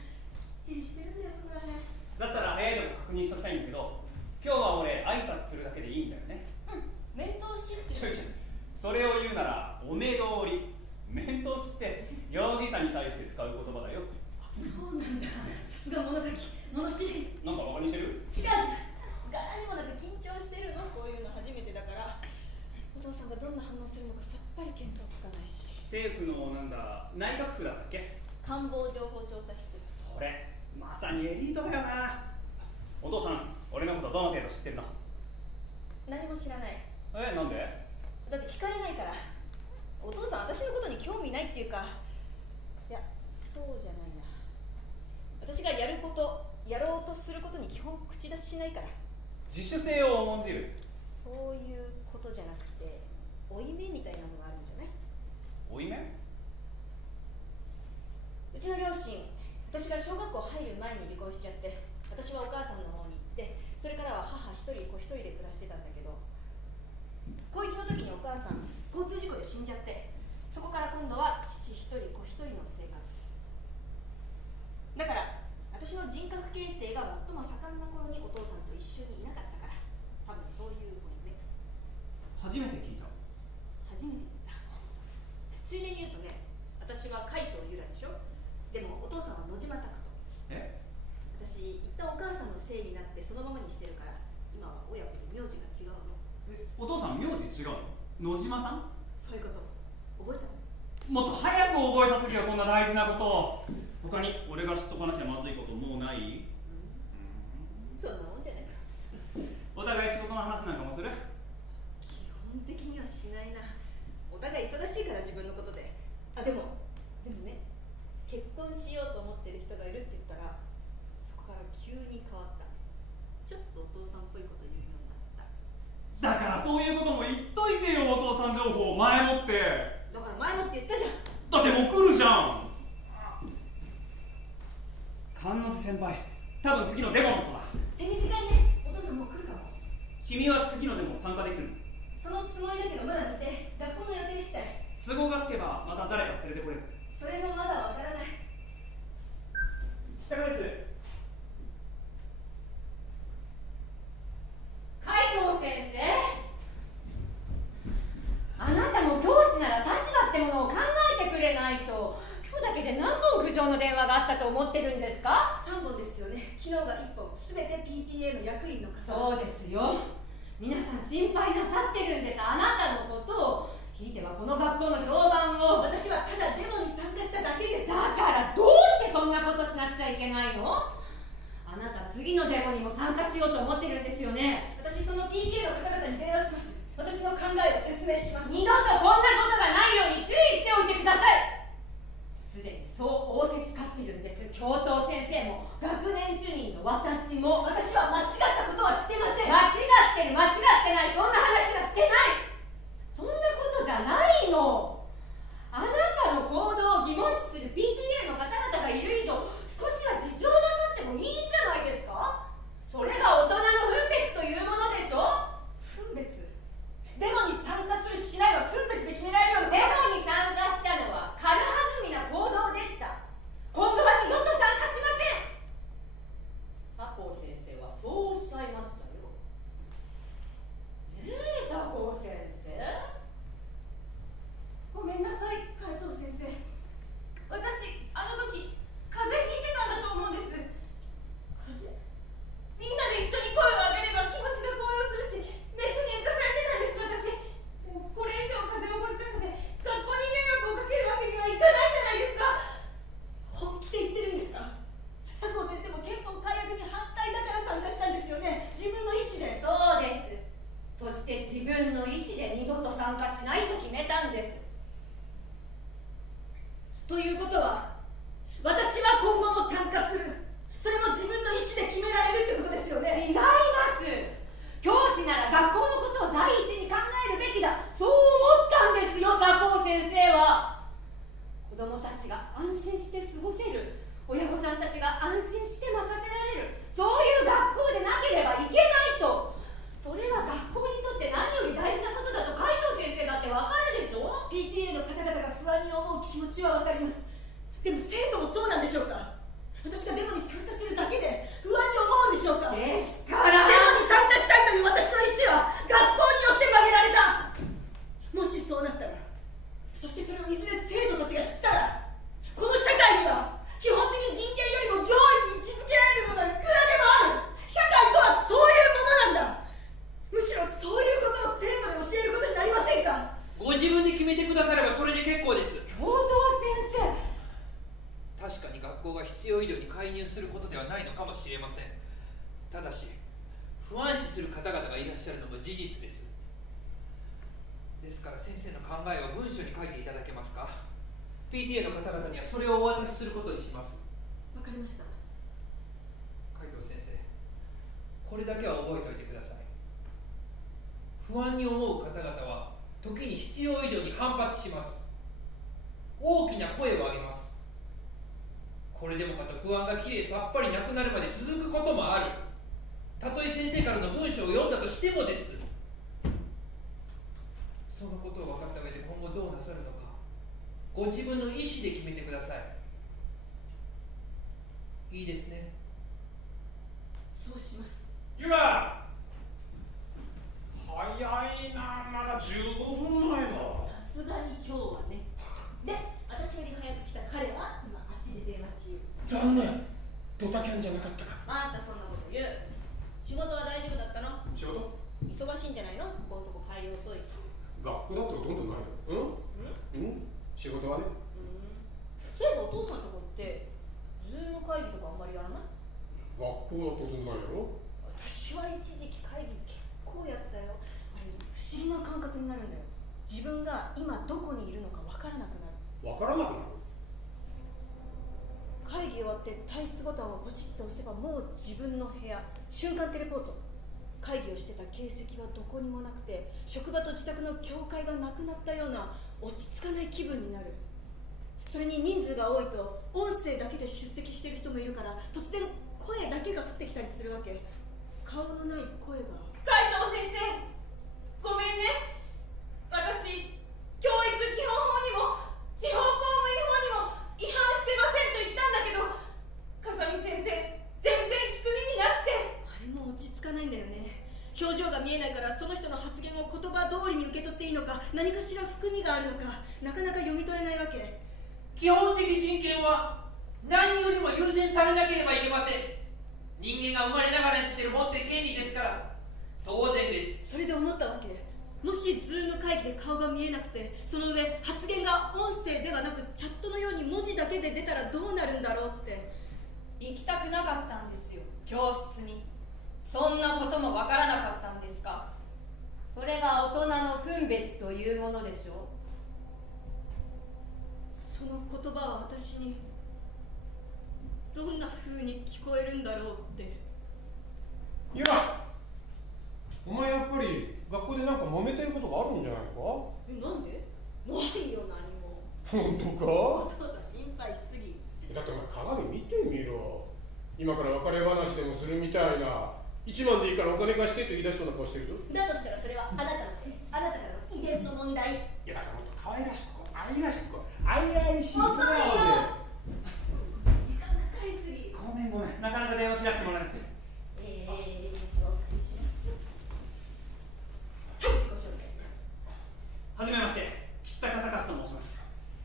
ちりしてるんだよ、そこらへん。だったら早いとこ確認しときたいんだけど、今日は俺挨拶するだけでいいんだよね。面通しってちょいちょい、それを言うならお目通り。面通しって容疑者に対して使う言葉だよ。そうなんだ、さすが物書き、物知り。なんかバカにしてる？違う、柄にもなく緊張してるの、こういうの初めてだから。お父さんがどんな反応するのかさっぱり見当つかないし。政府のなんだ、内閣府だったっけ？官房情報調査室。それ、まさにエリートだよな。お父さん、俺のことどの程度知ってるの？何も知らない。なんで？だって聞かれないから。お父さん、私のことに興味ないっていうか、いや、そうじゃないな。私がやろうとすることに基本口出ししないから。自主性を重んじる。そういうことじゃなくて、負い目みたいなのがあるんじゃない？負い目？うちの両親、私が小学校入る前に離婚しちゃって、私はお母さんの方に行って、それからは母一人子一人で暮らしてたんだけど、高一の時にお母さん交通事故で死んじゃって、そこから今度は父一人子一人の生活だから、私の人格形成が最も盛んな頃にお父さんと一緒にいなかったから、多分そういう負い目。初めて聞いた。初めて言った。ついでに言うとね、私は海藤由良でしょ。でもお父さんは野島拓人。私一旦お母さんのせいになってそのままにしてるから、今は親子で名字が違うの。お父さん名字違うの？野島さん？そういうこと覚えたの？もっと早く覚えさせてよ、そんな大事なことを。他に俺が知っとかなきゃまずいこともうない？そんなもんじゃない。お互い仕事の話なんかもする？基本的にはしないな。お互い忙しいから、自分のことで。でもね、結婚しようと思ってる人がいるって言ったら、そこから急に変わった。ちょっとお父さんっぽいこと言うようになった。だからそういうことも言っといてよ、お父さん情報前もって。だから前もって言ったじゃん。だってもう来るじゃん。菅野寺先輩、多分次のデモの子だ。手短にね、お父さんもう来るかも。君は次のデモ参加できるの？そのつもりだけど、まだ見て、学校の予定次第。都合がつけばまた誰か連れてこれる。それもまだわからない。北川です。海藤先生、あなたも教師なら立場ってものを考えてくれないと。今日だけで何本苦情の電話があったと思ってるんですか？3本ですよね。昨日が1本、すべて PTA の役員のそう方。ですよ。皆さん心配なさってるんです、あなたのことを。ひいてはこの学校の評判を。私はただデモに参加しただけです。だからどうしてそんなことしなくちゃいけないの？あなた次のデモにも参加しようと思ってるんですよね。私その PTA の方々に電話します。私の考えを説明します。二度とこんなことがないように注意しておいてください。すでにそう仰せつかってるんです。教頭先生も学年主任の私も。私は間違ったことはしてません。間違ってる間違ってない、そんな話はしてない。そんなことじゃないの。あなたの行動を疑問視する PTA の方々がいる以上、少しは自重なさってもいいんじゃないですか。それが大人の分別というものでしょ。分別？デモに参加するしないは分別で決められるような。デモに参加したのは軽はずみな行動でした。今度は二度と参加しません。佐藤先生はそうおっしゃいましたよ。ねえ、佐藤先生。ごめんなさい、海藤先生。私、あの時、風邪ひいてたんだと思うんです。風邪？みんなで一緒に声を上げれば気持ちが高揚するし、熱に浮かされてたんです、私。でもこれ以上風邪を持ち出して学校に迷惑をかけるわけにはいかないじゃないですか。本気で言ってるんですか？佐藤先生も憲法改悪に反対だから参加したんですよね。自分の意思で。そうです。そして自分の意思で二度と参加しないと決めたんです。ということは、私は今後も参加する。それも自分の意思で決められるってことですよね。違います。教師なら学校のことを第一に考えるべきだ、そう思ったんですよ、佐藤先生は。子供たちが安心して過ごせる、親御さんたちが安心して任せられる、そういう学校でなければいけないと。それは学校にとって何より大事なことだと海藤先生だってわかるでしょ。 PTA の方々が不安に思う気持ちはわかります。ご自分で決めてくださればそれで結構です。教頭先生、確かに学校が必要以上に介入することではないのかもしれません。ただし不安視する方々がいらっしゃるのも事実です。ですから先生の考えを文書に書いていただけますか。 PTA の方々にはそれをお渡しすることにします。わかりました。海藤先生、これだけは覚えておいてください。不安に思う方々は時に必要以上に反発します。大きな声を上げます。これでもかと不安がきれいさっぱりなくなるまで続くこともある。たとえ先生からの文章を読んだとしてもです。そのことを分かった上で今後どうなさるのか、ご自分の意思で決めてください。いいですね。そうします。ゆら、早いな、まだ15分前だ。さすがに今日はね。で、私より早く来た彼は今あっちで電話中。残念、ドタキャンじゃなかったか。またそんなこと言う。仕事は大丈夫だったの？仕事？忙しいんじゃないの？ここのとこ帰り遅いし。学校だってほとんどないだろ。仕事はね。そういえばお父さんとこってズーム会議とかあんまりやらない？学校だってほとんどないだろ。私は一時期会議結構やったよ。あれ不思議な感覚になるんだよ。自分が今どこにいるのか分からなくなる。分からなくなる？会議終わって退出ボタンをポチッと押せばもう自分の部屋、瞬間テレポート。会議をしてた形跡はどこにもなくて、職場と自宅の境界がなくなったような落ち着かない気分になる。それに人数が多いと音声だけで出席している人もいるから、突然声だけが降ってきたりするわけ。顔のない声が。海藤先生、ごめんね。私、教育基本法にも地方公務員法にも違反してませんと言ったんだけど、風見先生、全然聞く意味なくて。あれも落ち着かないんだよね。表情が見えないからその人の発言を言葉通りに受け取っていいのか、何かしら含みがあるのか、なかなか読み取れないわけ。基本的人権は何よりも優先されなければいけません。人間が生まれながらにして持っている権利ですから、当然です。それで思ったわけ。もしズーム会議で顔が見えなくて、その上発言が音声ではなくチャットのように文字だけで出たらどうなるんだろうって。行きたくなかったんですよ、教室に。そんなこともわからなかったんですか？それが大人の分別というものでしょう。その言葉は私にどんな風に聞こえるんだろうって。ゆら、お前やっぱり学校でなんか揉めてることがあるんじゃないのか？なんで？ないよ、何も。本当おか？父さん心配しすぎ。だってお前鏡見てみろ。今から別れ話でもするみたいな、1万でいいからお金貸してと言い出しそうな顔してるぞ。だとしたらそれはあなたのせい。あなたからの遺伝の問題。いやだからもっと可愛らしく、愛らしく、愛らしい笑顔で。時間かかりすぎ。ごめん、なかなか電話切らせてもらえなくて。紹介します。はい、自己紹介。はじめまして、吉高隆と申します。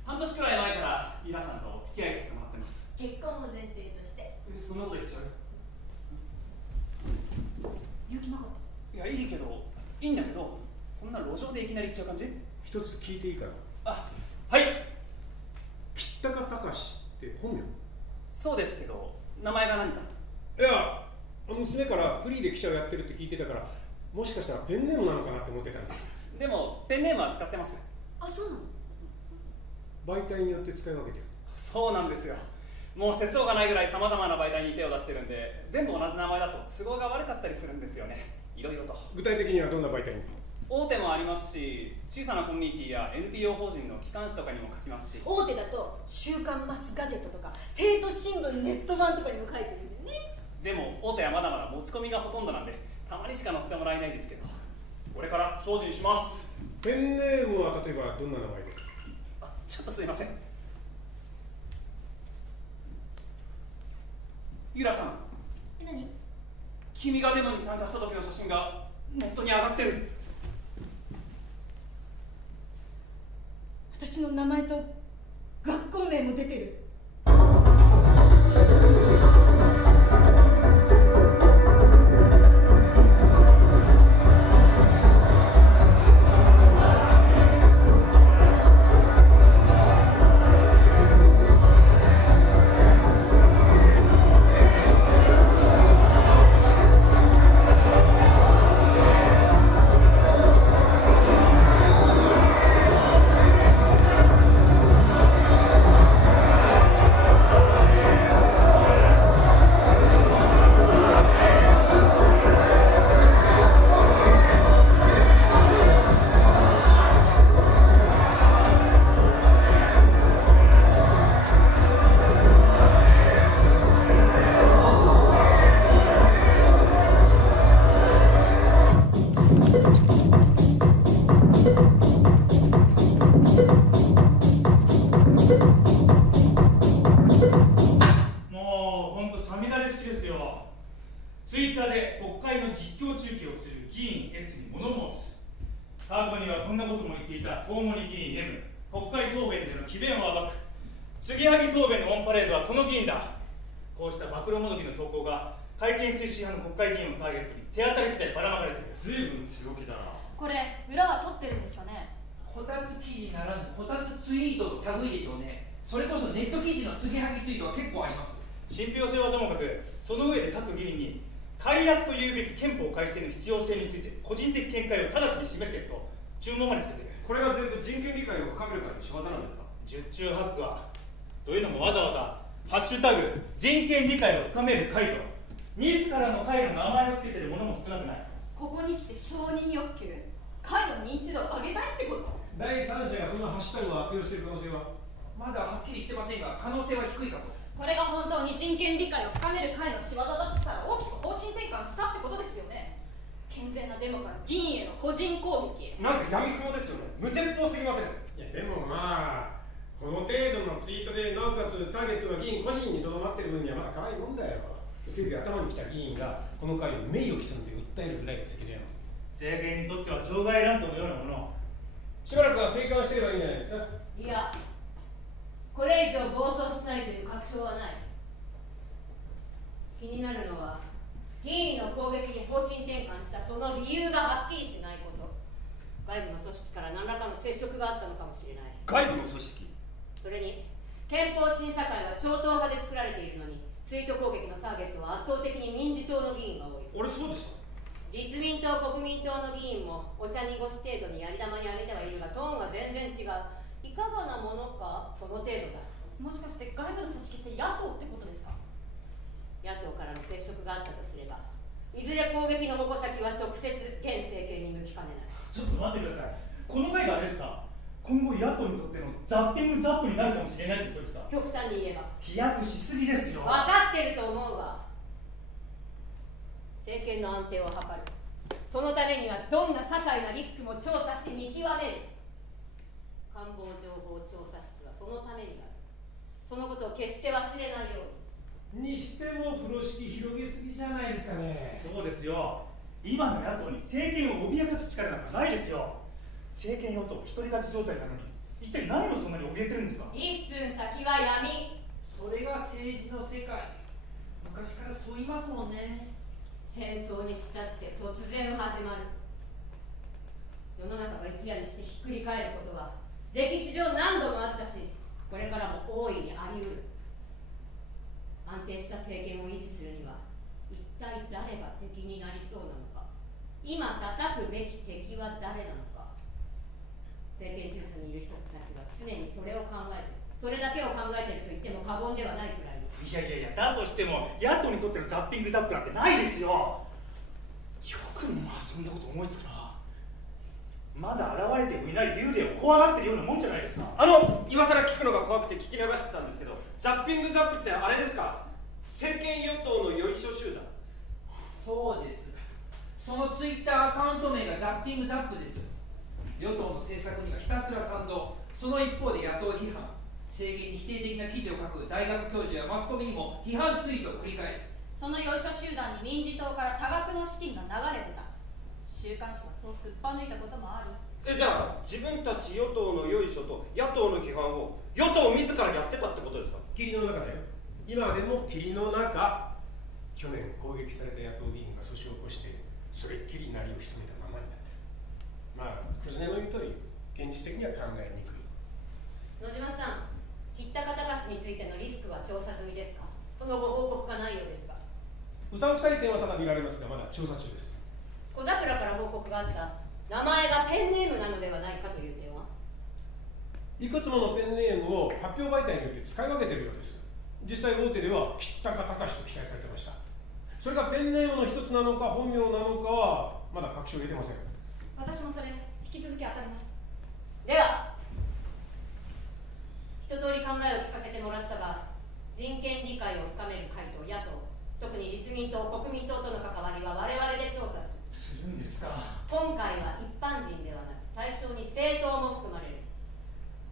半年くらい前から皆さんとお付き合いさせてもらってます。結婚を前提として。そんなこと言っちゃう？勇気なかった？いや、いいけど、いいんだけど、こんな路上でいきなり言っちゃう感じ？一つ聞いていいかな？あ、はい。吉高隆って本名？そうですけど、名前が何か？いや、娘からフリーで記者をやってるって聞いてたから、もしかしたらペンネームなのかなって思ってたんだ。でも、ペンネームは使ってます。あ、そうなの？媒体によって使い分けてる。そうなんですよ。もう節操がないぐらいさまざまな媒体に手を出してるんで、全部同じ名前だと都合が悪かったりするんですよね。いろいろと。具体的にはどんな媒体に？大手もありますし、小さなコミュニティや NPO 法人の機関誌とかにも書きますし。大手だと週刊マスガジェットとか帝都新聞ネット版とかにも書いてるんだよね。でも大手はまだまだ持ち込みがほとんどなんで、たまにしか載せてもらえないですけど、これから精進します。ペンネームは例えばどんな名前で？あ、ちょっとすいません。ゆらさん、何？君がデモに参加した時の写真がネットに上がってる。私の名前と学校名も出てる。ツイッターで国会の実況中継をする議員 S に物申す。過去にはこんなことも言っていた大森議員 M、国会答弁での詭弁を暴く。継ぎはぎ答弁のオンパレードはこの議員だ。こうした暴露もどきの投稿が改憲推進派の国会議員をターゲットに手当たり次第ばらまかれている。随分強気だな。これ裏は取ってるんですかね。こたつ記事ならぬこたつツイートと類でしょうね。それこそネット記事の継ぎはぎツイートは結構あります。信憑性はともかく、その上で各議員に改悪というべき憲法改正の必要性について個人的見解を直ちに示せと注文までつけている。これが全部人権理解を深める会の仕業なんですか？十中八九は。というのもわざわざハッシュタグ人権理解を深める会と自らの会の名前をつけているものも少なくない。ここに来て承認欲求、会の認知度を上げたいってこと？第三者がそのハッシュタグを悪用している可能性は？まだはっきりしてませんが可能性は低いかと。これが本当に人権理解を深める会の仕業だとしたら大きく方針転換したってことですよね。健全なデモから議員への個人攻撃へ。なんか闇雲ですよね。無鉄砲すぎません？いやでもまあこの程度のツイートでなおかつターゲットが議員個人にとどまっている分にはまだ可愛いもんだよ。せいぜい頭に来た議員がこの会を名誉毀損で訴えるぐらいの責任だよ。政権にとっては場外乱闘のようなもの。しばらくは静観していればいいんじゃないですか。いや、これ以上暴走しないという確証はない。気になるのは議員の攻撃に方針転換したその理由がはっきりしないこと。外部の組織から何らかの接触があったのかもしれない。外部の組織？それに憲法審査会は超党派で作られているのに、ツイート攻撃のターゲットは圧倒的に民自党の議員が多い。俺そうでした。立民党、国民党の議員もお茶濁し程度にやり玉に挙げてはいるが、トーンが全然違う。いかがなものか、その程度だ。もしかして外部の組織って野党ってことですか？野党からの接触があったとすれば、いずれ攻撃の矛先は直接現政権に向きかねない。ちょっと待ってください。この会があれですか、今後野党にとってのザッピングザップになるかもしれないってことですか？極端に言えば飛躍しすぎですよ。分かってると思うが、政権の安定を図る。そのためにはどんな些細なリスクも調査し見極める。官房情報調査室はそのためにある。そのことを決して忘れないように。にしても風呂敷広げすぎじゃないですかね。そうですよ。今の野党に政権を脅かす力なんかないですよ。政権与党一人勝ち状態なのに、一体何をそんなに怯えてるんですか？一寸先は闇。それが政治の世界。昔からそう言いますもんね。戦争にしたって突然始まる。世の中が一夜にしてひっくり返ることは歴史上何度もあったし、これからも大いにあり得る。安定した政権を維持するには一体誰が敵になりそうなのか、今叩くべき敵は誰なのか。政権中枢にいる人たちは常にそれを考えてる。それだけを考えてると言っても過言ではないくらいに。いやいやいや、だとしても野党にとってのザッピングザップなんてないですよ。よくまあそんなこと思いつくな。まだ現れてもいない幽霊を怖がってるようなもんじゃないですか。今更聞くのが怖くて聞き流してたんですけど、ザッピングザップってあれですか？政権与党のよいしょ集団？そうです。そのツイッターアカウント名がザッピングザップです。与党の政策にはひたすら賛同、その一方で野党批判、政権に否定的な記事を書く大学教授やマスコミにも批判ツイートを繰り返す。そのよいしょ集団に民自党から多額の資金が流れてた。週刊誌はそうすっぱ抜いたこともあり。じゃあ自分たち与党のよいしょと野党の批判を与党自らやってたってことですか？霧の中だよ。今でも霧の中。去年攻撃された野党議員が訴訟を起こしてそれっきり鳴りを潜めたままになってる。まあクズネの言う通り現実的には考えにくい。野島さん、ひったかたかしについてのリスクは調査済みですか？その後報告がないようですが。うさんくさい点はただ見られますがまだ調査中です。小桜から報告があった名前がペンネームなのではないかという点は？いくつものペンネームを発表媒体によって使い分けているようです。実際大手では吉高隆と記載されてました。それがペンネームの一つなのか本名なのかはまだ確証を得てません。私もそれ引き続き当たります。では一通り考えを聞かせてもらったが、人権理解を深める会と野党、特に立民党、国民党との関わりは我々で調査する。するんですか？今回は一般人ではなく対象に政党も含まれる。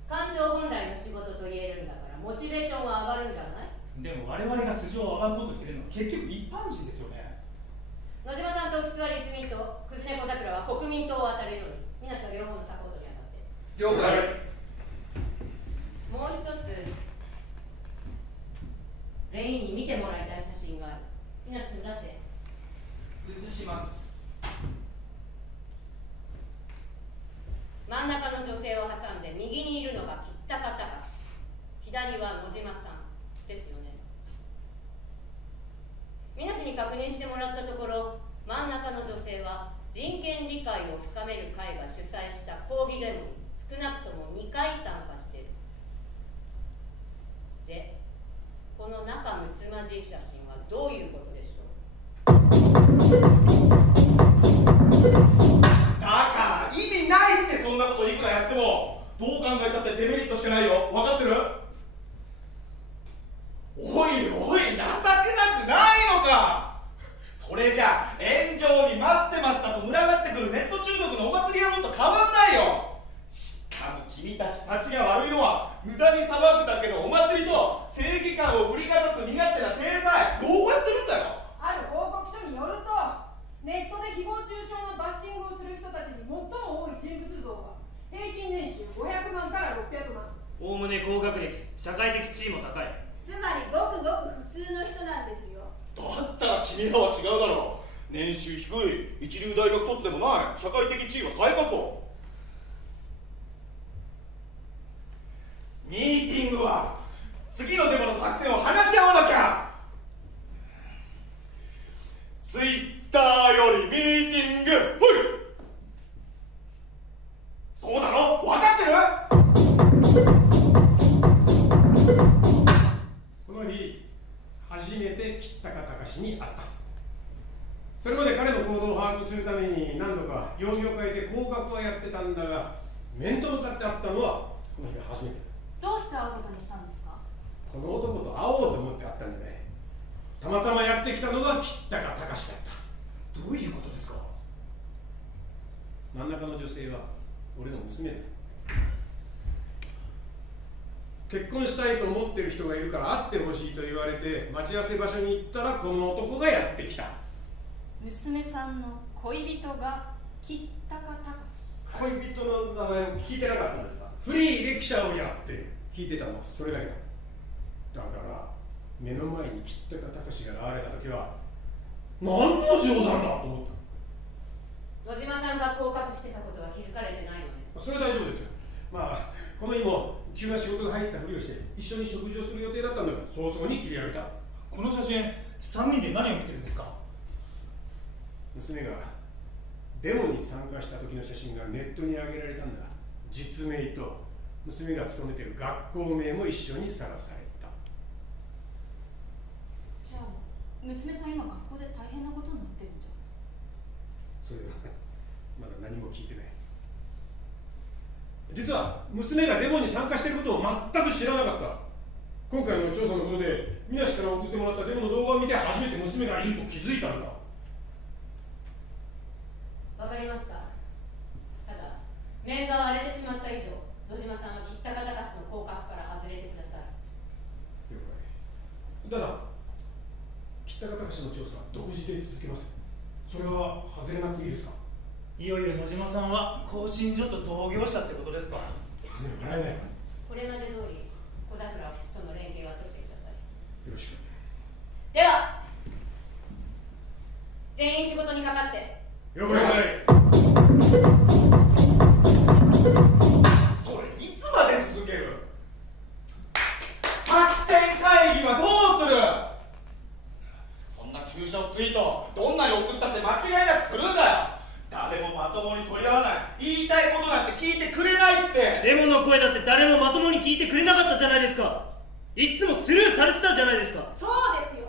官庁本来の仕事と言えるんだからモチベーションは上がるんじゃない？でも我々が素性を暴こうとしているのは結局一般人ですよね。野島さんと福津は立民党、クズネコ桜は国民党を当たるように、皆さん両方のサポートに当たって。了解。もう一つ、全員に見てもらいたい写真がある。皆さん出して。写します。真ん中の女性を挟んで右にいるのが吉高隆、左は野島さんですよね。皆さんに確認してもらったところ、真ん中の女性は人権理解を深める会が主催した抗議デモに少なくとも2回参加している。で、この仲睦まじい写真はどういうことでしょう。だから意味ないって。そんなこといくらやってもどう考えたってデメリットしかないよ。分かってる？おいおい、情けなくないのか。それじゃ炎上に待ってましたと群がってくるネット中毒のお祭り野郎と変わんないよ。しかも君たちが悪いのは無駄に騒ぐだけのお祭りと正義感を振りかざす身勝手な制裁、どうやってるんだよ。ある報告書によると、ネットで誹謗中傷のバッシングをする人たちに最も多い人物像は平均年収500万から600万。おおむね高学歴、社会的地位も高い。つまりごくごく普通の人なんですよ。だったら君らは違うだろう。年収低い、一流大学卒でもない、社会的地位は最下層。ミーティングは次のデモの作戦を話し合わなきゃ。ツイッターよりミーティング、ほい。そうだろ、分かってる？この日初めて吉高隆に会った。それまで彼の行動を把握するために何度か曜日を変えて広角はやってたんだが、面と向かって会ったのはこの日が初めてだ。どうして会うことにしたんですか？この男と会おうと思って会ったんじゃない。たまたまやってきたのが吉高隆だった。どういうことですか？真ん中の女性は俺の娘だ。結婚したいと思ってる人がいるから会ってほしいと言われて待ち合わせ場所に行ったらこの男がやってきた。娘さんの恋人が吉高隆。恋人の名前を聞いてなかったんですか？フリーレクチャーをやって聞いてたのはそれだけだ。だから目の前に吉高隆が現れた時は何の冗談だと思った。野島さんが降格してたことは気づかれてないのね。それは大丈夫ですよ。まあこの日も急な仕事が入ったふりをして一緒に食事をする予定だったんだが早々に切り上げた。この写真3人で何を見てるんですか？娘がデモに参加した時の写真がネットに上げられたんだ。実名と娘が勤めている学校名も一緒にさらされた。じゃあ娘さん今学校で大変なことになってるんじゃ。それはまだ何も聞いてない。実は娘がデモに参加していることを全く知らなかった。今回の調査のことで皆氏から送ってもらったデモの動画を見て初めて娘がいると気づいたんだ。わかりました。ただ面が荒れてしまった以上、野島さんは吉高隆の降格から外れてください。了解。ただ吉高隆の調査は独自で続けます。それは外れなくていいですか？いよいよ野島さんは更新所と同業者ってことですか？笑えない。これまで通り小桜との連携は取ってください。よろしく。では全員仕事にかかって。了解。それいつまで続ける？作戦会議はどうする？そんな注射ツイートどんなに送ったって間違いなくスルーだよ。誰もまともに取り合わない。言いたいことなんて聞いてくれないって。デモの声だって誰もまともに聞いてくれなかったじゃないですか。いつもスルーされてたじゃないですか。そうですよ。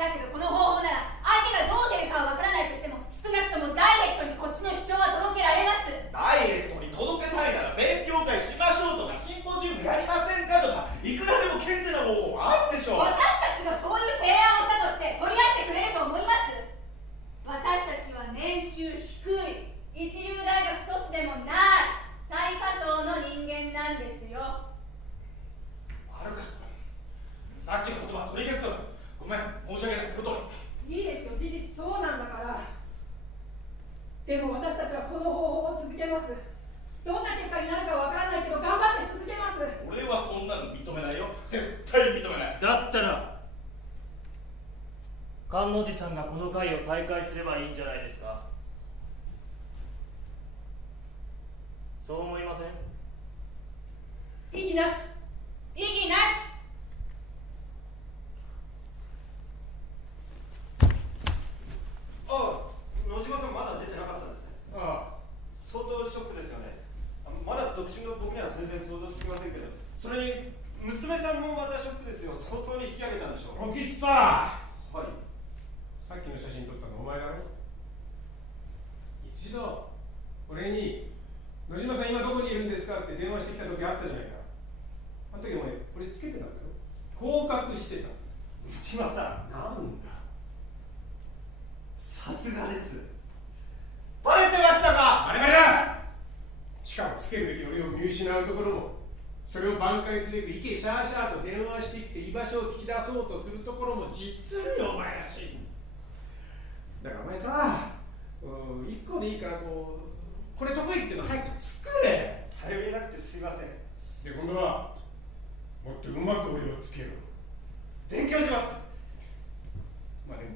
だけどこの方法なら相手がどう出るかはわからないとしても少なくともダイレクトにこっちの主張は届けられます。ダイレクトに届けたいなら勉強会しましょうとかシンポジウムやりませんかとかいくらでも健全な方法あるでしょう。私たちがそういう提案をしたとして取り合ってくれると思います？私たちは年収低い、一流大学卒でもない最下層の人間なんですよ。悪かった。さっきの言葉取り消す。ごめん、申し訳ない。こといいですよ、事実そうなんだから。でも私たちはこの方法を続けます。どんな結果になるかわからないけど頑張って続けます。俺はそんなの認めないよ。絶対認めない。だったら菅野寺さんがこの会を大会すればいいんじゃないですか。そう思いません？異議なし。異議なし。ああ、野島さんまだ出てなかったんですね。ああ、相当ショックですよね。まだ独身の僕には全然想像つきませんけど、それに娘さんもまたショックですよ。早々に引き上げたんでしょう。おきつさん。はい。さっきの写真撮ったのお前だろ。一度俺に野島さん今どこにいるんですかって電話してきた時あったじゃないか。あの時お前これつけてたんだろ。降格してた。野島さん、なんだ。さすがです。バレてましたか。バレバレだ。しかもつけるべき俺を見失うところも、それを挽回すべくイケシャーシャーと電話してきて居場所を聞き出そうとするところも実にお前らしい。だからお前さ、一個でいいからこれ得意っていうの早く作れ。頼りなくてすいません。で今度はもっとうまく俺をつけろ。勉強します。まあでも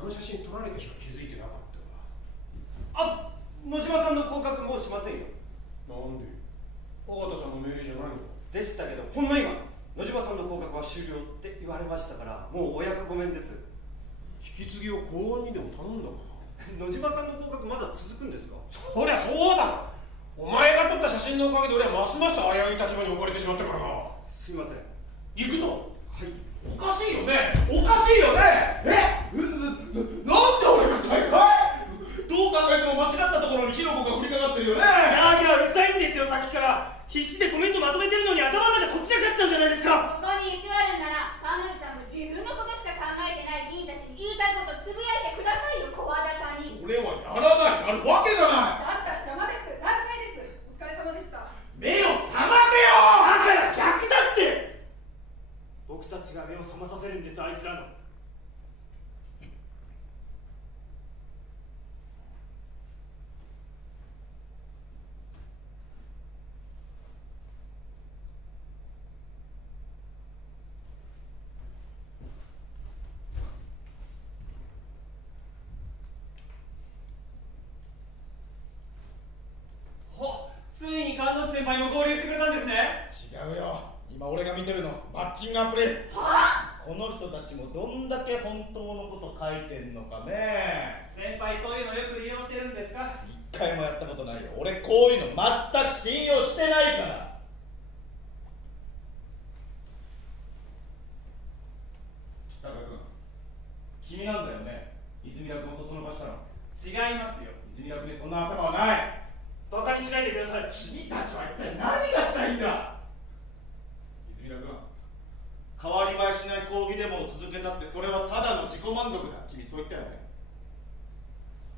あの写真撮られた日は気づいてなかったわ。あ、野島さんの降格もうしませんよ。なんで？尾形さんの命令じゃないの？でしたけど、ほんの今野島さんの降格は終了って言われましたから、もうお役御免です。引き継ぎを公安にでも頼んだかな。野島さんの降格まだ続くんですか？そりゃそうだ。お前が撮った写真のおかげで俺はますます危うい立場に置かれてしまったからな。すいません。行くぞ。はい。おかしいよね。おかしいよね。なんで俺が大会？どう考えても間違ったところに火の粉が降りかかってるよね。いやうるさいんですよ。さっきから必死でコメントまとめてるのに頭の中こっちが勝っちゃうじゃないですか。ここに居座るなら彼女さんも自分のことしか考えてない議員たちに言いたいことつぶやいてくださいよ、声高に。俺はやらない、やるわけがない。だったら邪魔です。大会です。お疲れ様でした。目を覚ませよ。だから逆だって。僕たちが目を覚まさせるんです、あいつらの。ついに菅野先輩も合流してくれたんですね。違うよ。今俺が見てるのマッチングアプリ。はこの人たちもどんだけ本当のこと書いてんのかね。先輩そういうのよく利用してるんですか？一回もやったことないよ。俺こういうの全く信用してないから。北川君、君なんだよね、泉田君をそそのかしたの。違いますよ。泉田君にそんな頭はない。バカにしないでください。君たちは一体何がしたいんだ。泉田君、変わり映えしない抗議デモを続けたってそれはただの自己満足だ。君そう言ったよね。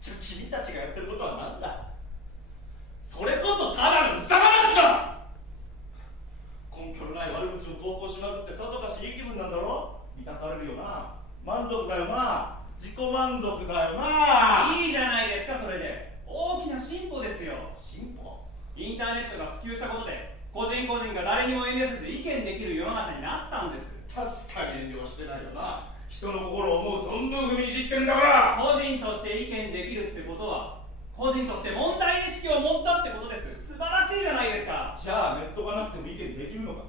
じゃあ君たちがやってることは何だ。それこそただの憂さ話だ。根拠のない悪口を投稿しまくってさぞかしいい気分なんだろ。満たされるよな。満足だよな。自己満足だよな。いいじゃないですか。それで大きな進歩ですよ。進歩？インターネットが普及したことで個人個人が誰にも遠慮せず意見できる世の中になったんです。確かに遠慮してないよな。人の心を思う存分踏みにじってるんだから。個人として意見できるってことは個人として問題意識を持ったってことです。素晴らしいじゃないですか。じゃあネットがなくても意見できるのか。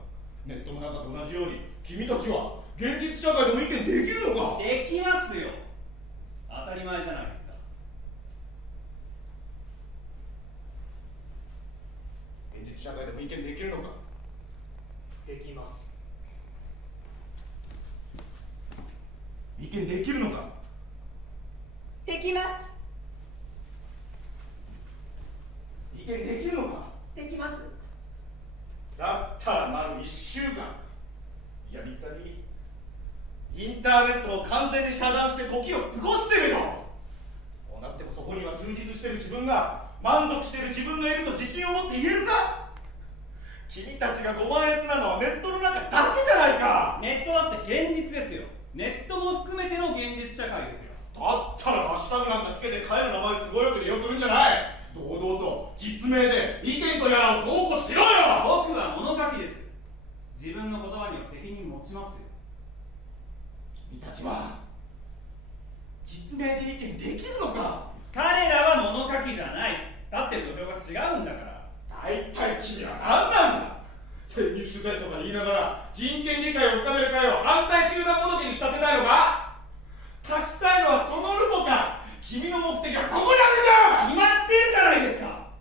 ネットの中と同じように君たちは現実社会でも意見できるのか。できますよ。当たり前じゃないですか。現実社会でも意見できるのか。できます。意見できるのか。できます。意見できるのか。できます。だったら丸1週間、いや3日にインターネットを完全に遮断して時を過ごしてみろ。そうなってもそこには充実してる自分が、満足してる自分がいると自信を持って言えるか。君たちがご満悦なのはネットの中だけじゃないか。ネットだって現実ですよ。ネットも含めての現実社会ですよ。ったらハッシュタグなんかつけて彼の名前都合よく利用するんじゃない。堂々と実名で意見とやらを投稿しろよ。僕は物書きです。自分の言葉には責任持ちますよ。君たちは実名で意見できるのか。彼らは物書きじゃない。だって土俵が違うんだから。大体君は何なんだ。潜入取材とか言いながら人権理解を深める会を犯罪集団もどきに仕立てたいのか。書きたいのはそのルポか。君の目的はここにあるんだ。決まってるじゃないですか。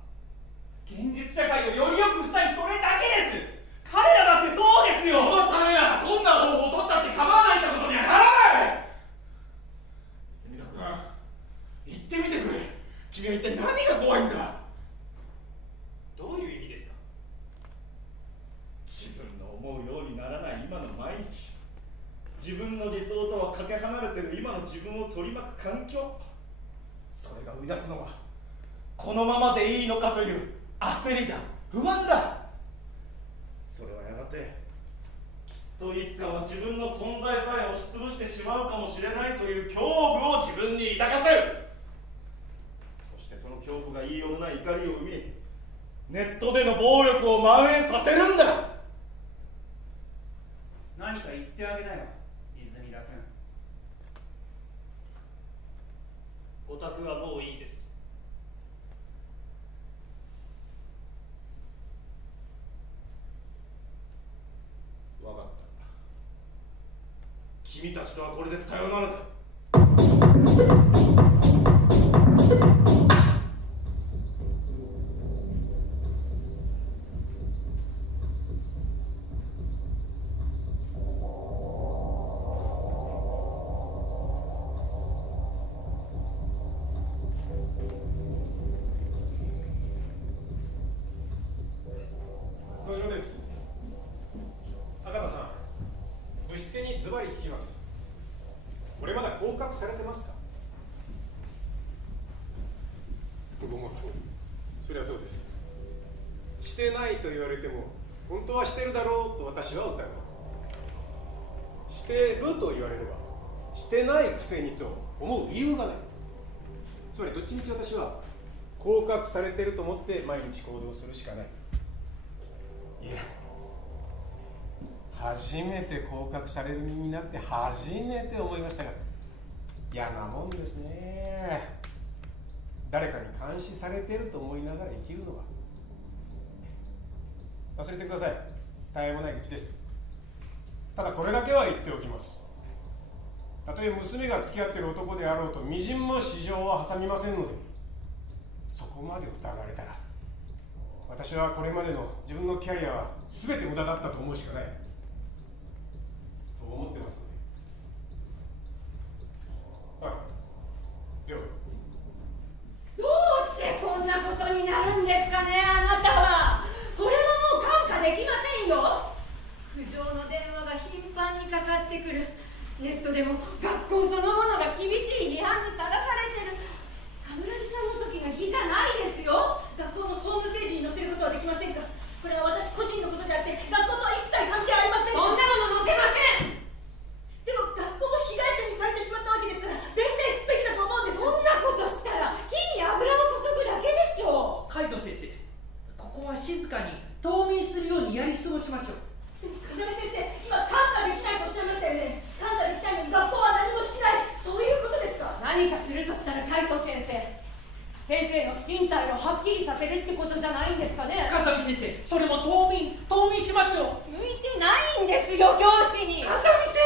現実社会をより良くしたい、それだけです。彼らだってそうですよ。そのためならどんな方法を取ったって構わないってことにはならない。泉田君、言ってみてくれ。君は一体何が怖いんだ。どういう意味ですか。自分の思うようにならない今の毎日、自分の理想とはかけ離れてる今の自分を取り巻く環境、それが生み出すのはこのままでいいのかという焦りだ、不安だ。それはやがてきっといつかは自分の存在さえ押しつぶしてしまうかもしれないという恐怖を自分に抱かせる。そしてその恐怖が言いようのない怒りを生み、ネットでの暴力を蔓延させるんだ。何か言ってあげなよ、泉田君。ご託はもういいです。分かった。君たちとはこれでさよならだ。野島です。赤田さん、部室にズバリ聞きます。これまだ降格されてますか。ごもっとも。そりゃそうです。してないと言われても本当はしてるだろうと私は疑う。してると言われればしてないくせにと思う理由がない。つまりどっちみち私は降格されてると思って毎日行動するしかない。いや、初めて降格される身になって初めて思いましたが、嫌なもんですね。誰かに監視されてると思いながら生きるのは。忘れてください。絶えもない口です。ただこれだけは言っておきます。たとえ娘が付き合っている男であろうとみじんも私情は挟みませんので、そこまで疑われたら私はこれまでの自分のキャリアは全て無駄だったと思うしかない。そう思ってますので。りょう、どうしてこんなことになるんですかね、あなたは。これはもう看過できませんよ。苦情の電話が頻繁にかかってくる。ネットでも学校そのものが厳しい批判にさらされてる。冠城さんの時の日じゃないですよ。学校のホームページに載せることはできませんか。これは私個人のことであって学校とは一切関係ありません。そんなもの載せません。でも学校も被害者にされてしまったわけですから弁明すべきだと思うんです。そんなことしたら火に油を注ぐだけでしょう。海斗先生、ここは静かに冬眠するようにやり過ごしましょう。風見先生、今看過できないとおっしゃいましたよね。看過できないのに学校は何もしない、そういうことですか。何かするとしたら海斗先生の身体をはっきりさせるってことじゃないんですかね。風見先生、それも冬眠しましょう。向いてないんですよ、教師に。風見先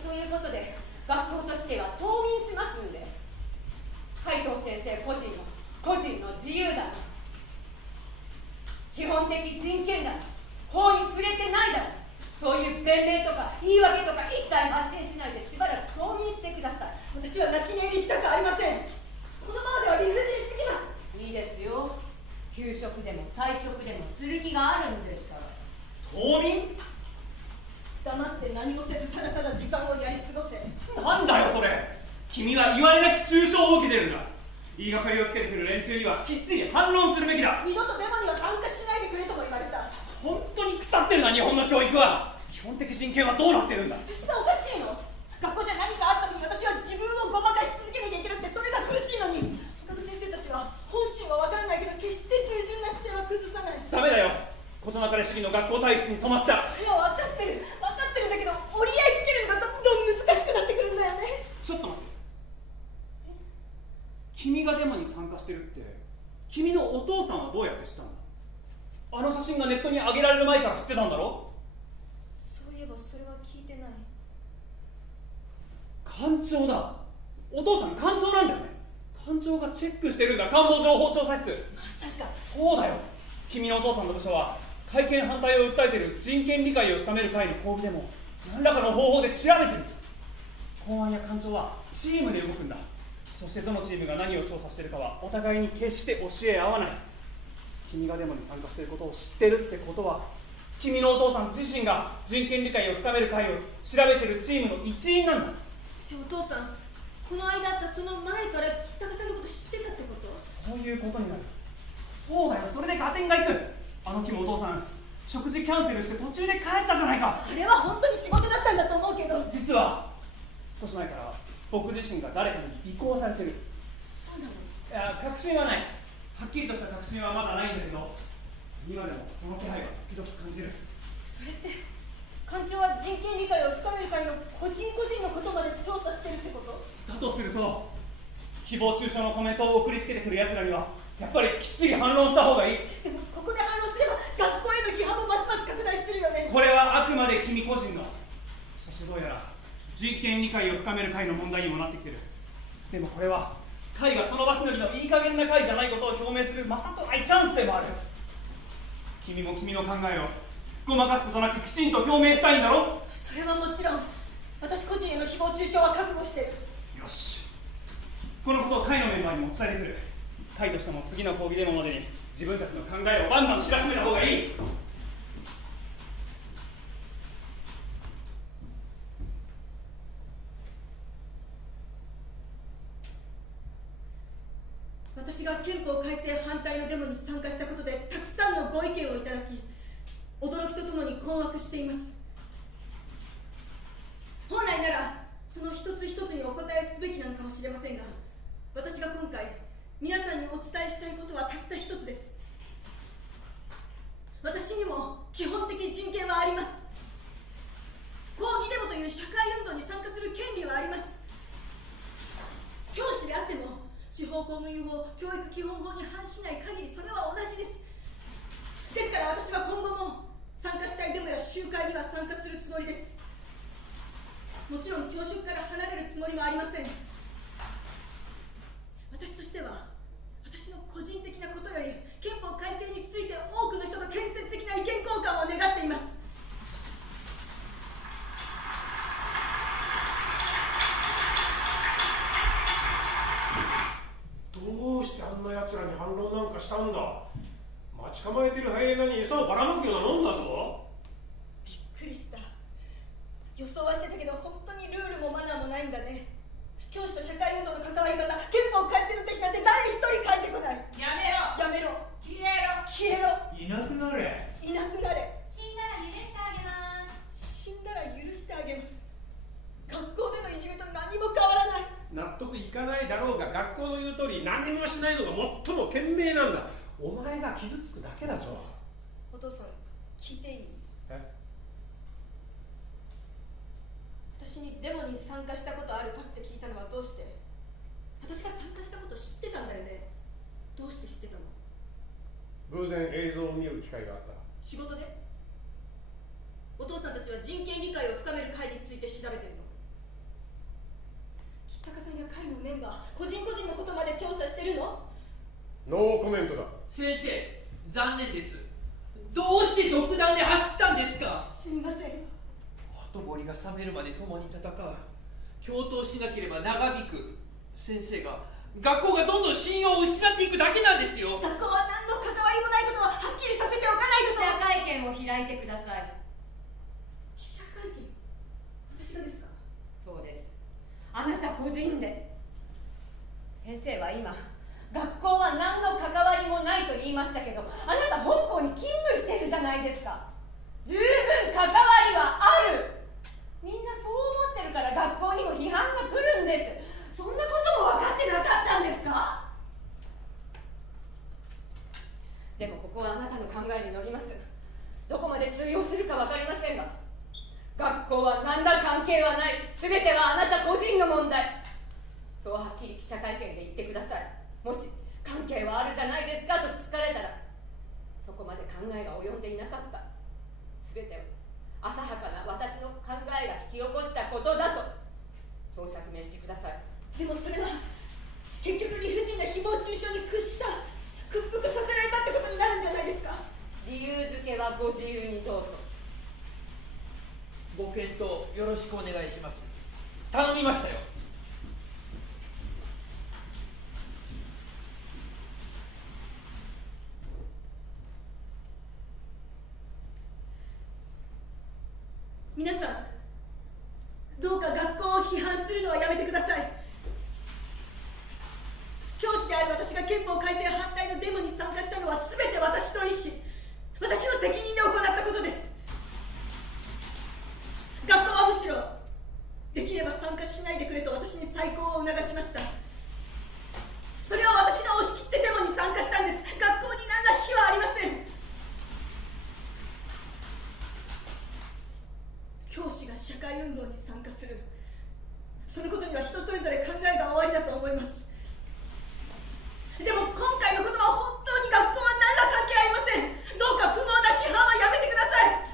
生ということで学校としては冬眠しますんで、海斗先生個人の自由だ、基本的人権だ、法に触れてないだろ、そういう弁明とか言い訳とか一切発信しないでしばらく冬眠してください。私は泣き寝入りしたくありません。このままでは理不尽すぎます。いいですよ、休職でも退職でもする気があるんですから。冬眠？黙って何もせずただただ時間をやり過ごせ。なんだよそれ。君は言われなき中傷を受けてるんだ。言いがかりをつけてくる連中にはきっちり反論するべきだ。二度とデモには参加しないでくれとも言われた。本当に腐ってるな、日本の教育は。基本的人権はどうなってるんだ。私がおかしいの？学校じゃ何かあったのに私は自分をごまかし続けなきゃ事なかれ主義の学校体質に染まっちゃう。それは分かってるんだけど、折り合いつけるのがどんどん難しくなってくるんだよね。ちょっと待って、君がデモに参加してるって、君のお父さんはどうやって知ったんだ？あの写真がネットに上げられる前から知ってたんだろ？そういえばそれは聞いてない。官庁だ。お父さん官庁なんだよね。官庁がチェックしてるんだ、官房情報調査室。まさか。そうだよ。君のお父さんの部署は改憲反対を訴えている人権理解を深める会の抗議でも何らかの方法で調べてる。公安や官庁はチームで動くんだ。そしてどのチームが何を調査しているかはお互いに決して教え合わない。君がデモに参加していることを知ってるってことは、君のお父さん自身が人権理解を深める会を調べているチームの一員なんだ。お父さん、この間あったその前から吉高さんのこと知ってたってこと？そういうことになる。そうだよ、それで合点がいく。あの日もお父さん食事キャンセルして途中で帰ったじゃないか。あれは本当に仕事だったんだと思うけど。実は少し前から僕自身が誰かに尾行されてる。そうなの？いや、確信はない。はっきりとした確信はまだないんだけど、今でもその気配は時々感じる。それって官庁は人権理解を深める会の個人個人のことまで調査してるってこと？だとすると、誹謗中傷のコメントを送りつけてくる奴らにはやっぱりきっちり反論した方がいい。でもここで反論すれば学校への批判もますます拡大するよね。これはあくまで君個人の、そしてどうやら人権理解を深める会の問題にもなってきてる。でもこれは会がその場しのぎのいい加減な会じゃないことを表明するまたとないチャンスでもある。君も君の考えをごまかすことなくきちんと表明したいんだろ？それはもちろん。私個人への誹謗中傷は覚悟してる。よし、このことを会のメンバーにも伝えてくる。会としても次の講義デモまでに自分たちの考えをバンバン知らしめた方がいい。私が憲法改正反対のデモに参加したことでたくさんのご意見をいただき、驚きとともに困惑しています。本来ならその一つ一つにお答えすべきなのかもしれませんが、私が今回皆さんにお伝えしたいことはたった一つです。私にも基本的人権はあります。抗議デモという社会運動に参加する権利はあります。教師であっても地方公務員法、教育基本法に反しない限りそれは同じです。ですから私は今後も参加したいデモや集会には参加するつもりです。もちろん教職から離れるつもりもありません。私としては私の個人的なことより憲法改正について多くの人と建設的な意見交換を願っています。どうしてあんな奴らに反論なんかしたんだ？待ち構えてるハイエナに餌をばらまくようなもんだぞ。びっくりした。予想はしてたけど本当にルールもマナーもないんだね。教師と社会運動の関わり方、憲法改正の是非なんて誰一人書いてこない。やめろ、やめろ、消えろ、消えろ、いなくなれ。いなくなれ。死んだら許してあげます。死んだら許してあげます。学校でのいじめと何も変わらない。納得いかないだろうが、学校の言う通り何もしないのが最も賢明なんだ。お前が傷つくだけだぞ。お父さん、聞いていい？私にデモに参加したことあるかって聞いたのはどうして？私が参加したこと知ってたんだよね。どうして知ってたの？偶然映像を見る機会があった。仕事で？お父さんたちは人権理解を深める会について調べてるの。吉高さんや会のメンバー、個人個人のことまで調査してるの？ノーコメントだ。先生、残念です。どうして独断で走ったんですか？すみません。ほとぼりが冷めるまで共に戦う。共闘しなければ長引く。先生が学校がどんどん信用を失っていくだけなんですよ。学校は何の関わりもないことははっきりさせておかないと。記者会見を開いてください。記者会見？私がですか？そうです。あなた個人で。先生は今、学校は何の関わりもないと言いましたけど、あなた本校に勤務してるじゃないですか。十分関わりはある。みんなそう思ってるから学校にも批判が来るんです。そんなことも分かってなかったんですか？でもここはあなたの考えに乗ります。通用するか分かりませんが、学校は何ら関係はない、全てはあなた個人の問題、そうはっきり記者会見で言ってください。もし関係はあるじゃないですかとつつかれたら、そこまで考えが及んでいなかった、全ては浅はかな私の考えが引き起こしたことだと、そう釈明してください。でもそれは結局理不尽な誹謗中傷に屈した、屈服させられたってことになるんじゃないですか。理由付けはご自由にどうぞ。ご検討よろしくお願いします。頼みましたよ。皆さん、どうか学校を批判するのはやめてください。教師である私が憲法改正反対のデモに参加したのは全て私の意思、私の責任で行ったことです。学校はむしろできれば参加しないでくれと私に再考を促しました。それを私が押し切ってデモに参加したんです。学校に何ら非はありません。教師が社会運動に参加する、そのことには人それぞれ考えが終わりだと思います。でも今回のことは本当に学校は何ら関係ありません。どうか不毛な批判はやめてください。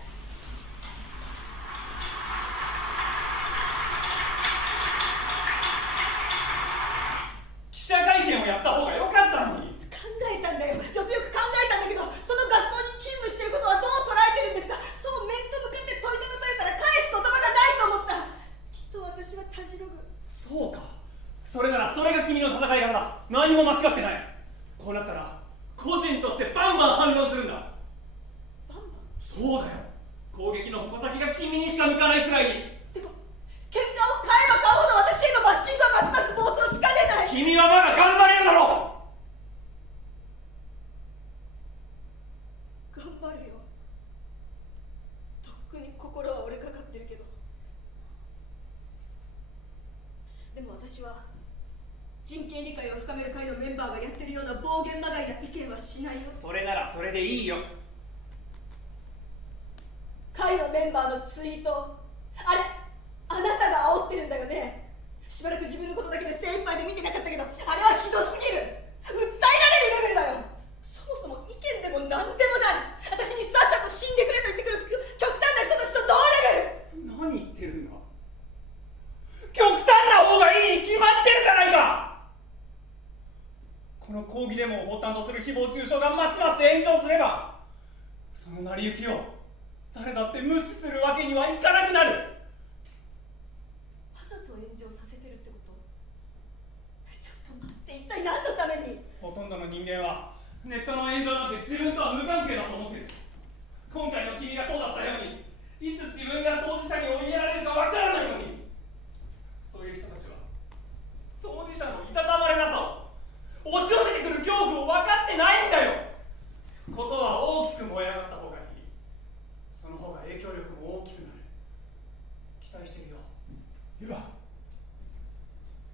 記者会見をやった方が良かったのに。考えたんだよ、よくよく考えたんだけど、その学校に勤務してることはどう捉えてるんですか。そう面と向かって問いただされたら返す言葉がないと思った。きっと私はたじろぐ。そうか、それならそれが君の戦い方だ。何も間違ってない。こうなったら個人としてバンバン反論するんだ。バンバン？そうだよ、攻撃の矛先が君にしか向かないくらいに。でも喧嘩を買えば買うほど私へのバッシングはますます暴走しかねない。君はまだ頑張れるだろう。頑張るよ。とっくに心は折れかかってるけど、でも私は人権理解を深める会のメンバーがやってるような暴言まがいな意見はしないよ。それならそれでいいよ。会のメンバーのツイート、あれあなたが煽ってるんだよね。しばらく自分のことだけで精一杯で見てなかったけど、あれはひどすぎる。訴えられるレベルだよ。そもそも意見でも何でもない、私にさっさと死んでくれと言ってくる極端な人たちと同レベル。何言ってるんだ。極端な方がいいに決まってるじゃないか。この抗議デモを発端とする誹謗中傷がますます炎上すれば、その成り行きを誰だって無視するわけにはいかなくなる。わざと炎上させてるってこと？ちょっと待って、一体何のために？ほとんどの人間はネットの炎上なんて自分とは無関係だと思ってる。今回の君がそうだったように、いつ自分が当事者に追いやられるかわからないのに。そういう人たちは当事者のいたたまれなさを、押し寄せてくる恐怖を分かってないんだよ。ことは大きく燃え上がった方がいい。その方が影響力も大きくなる。期待してるよ。ユラ、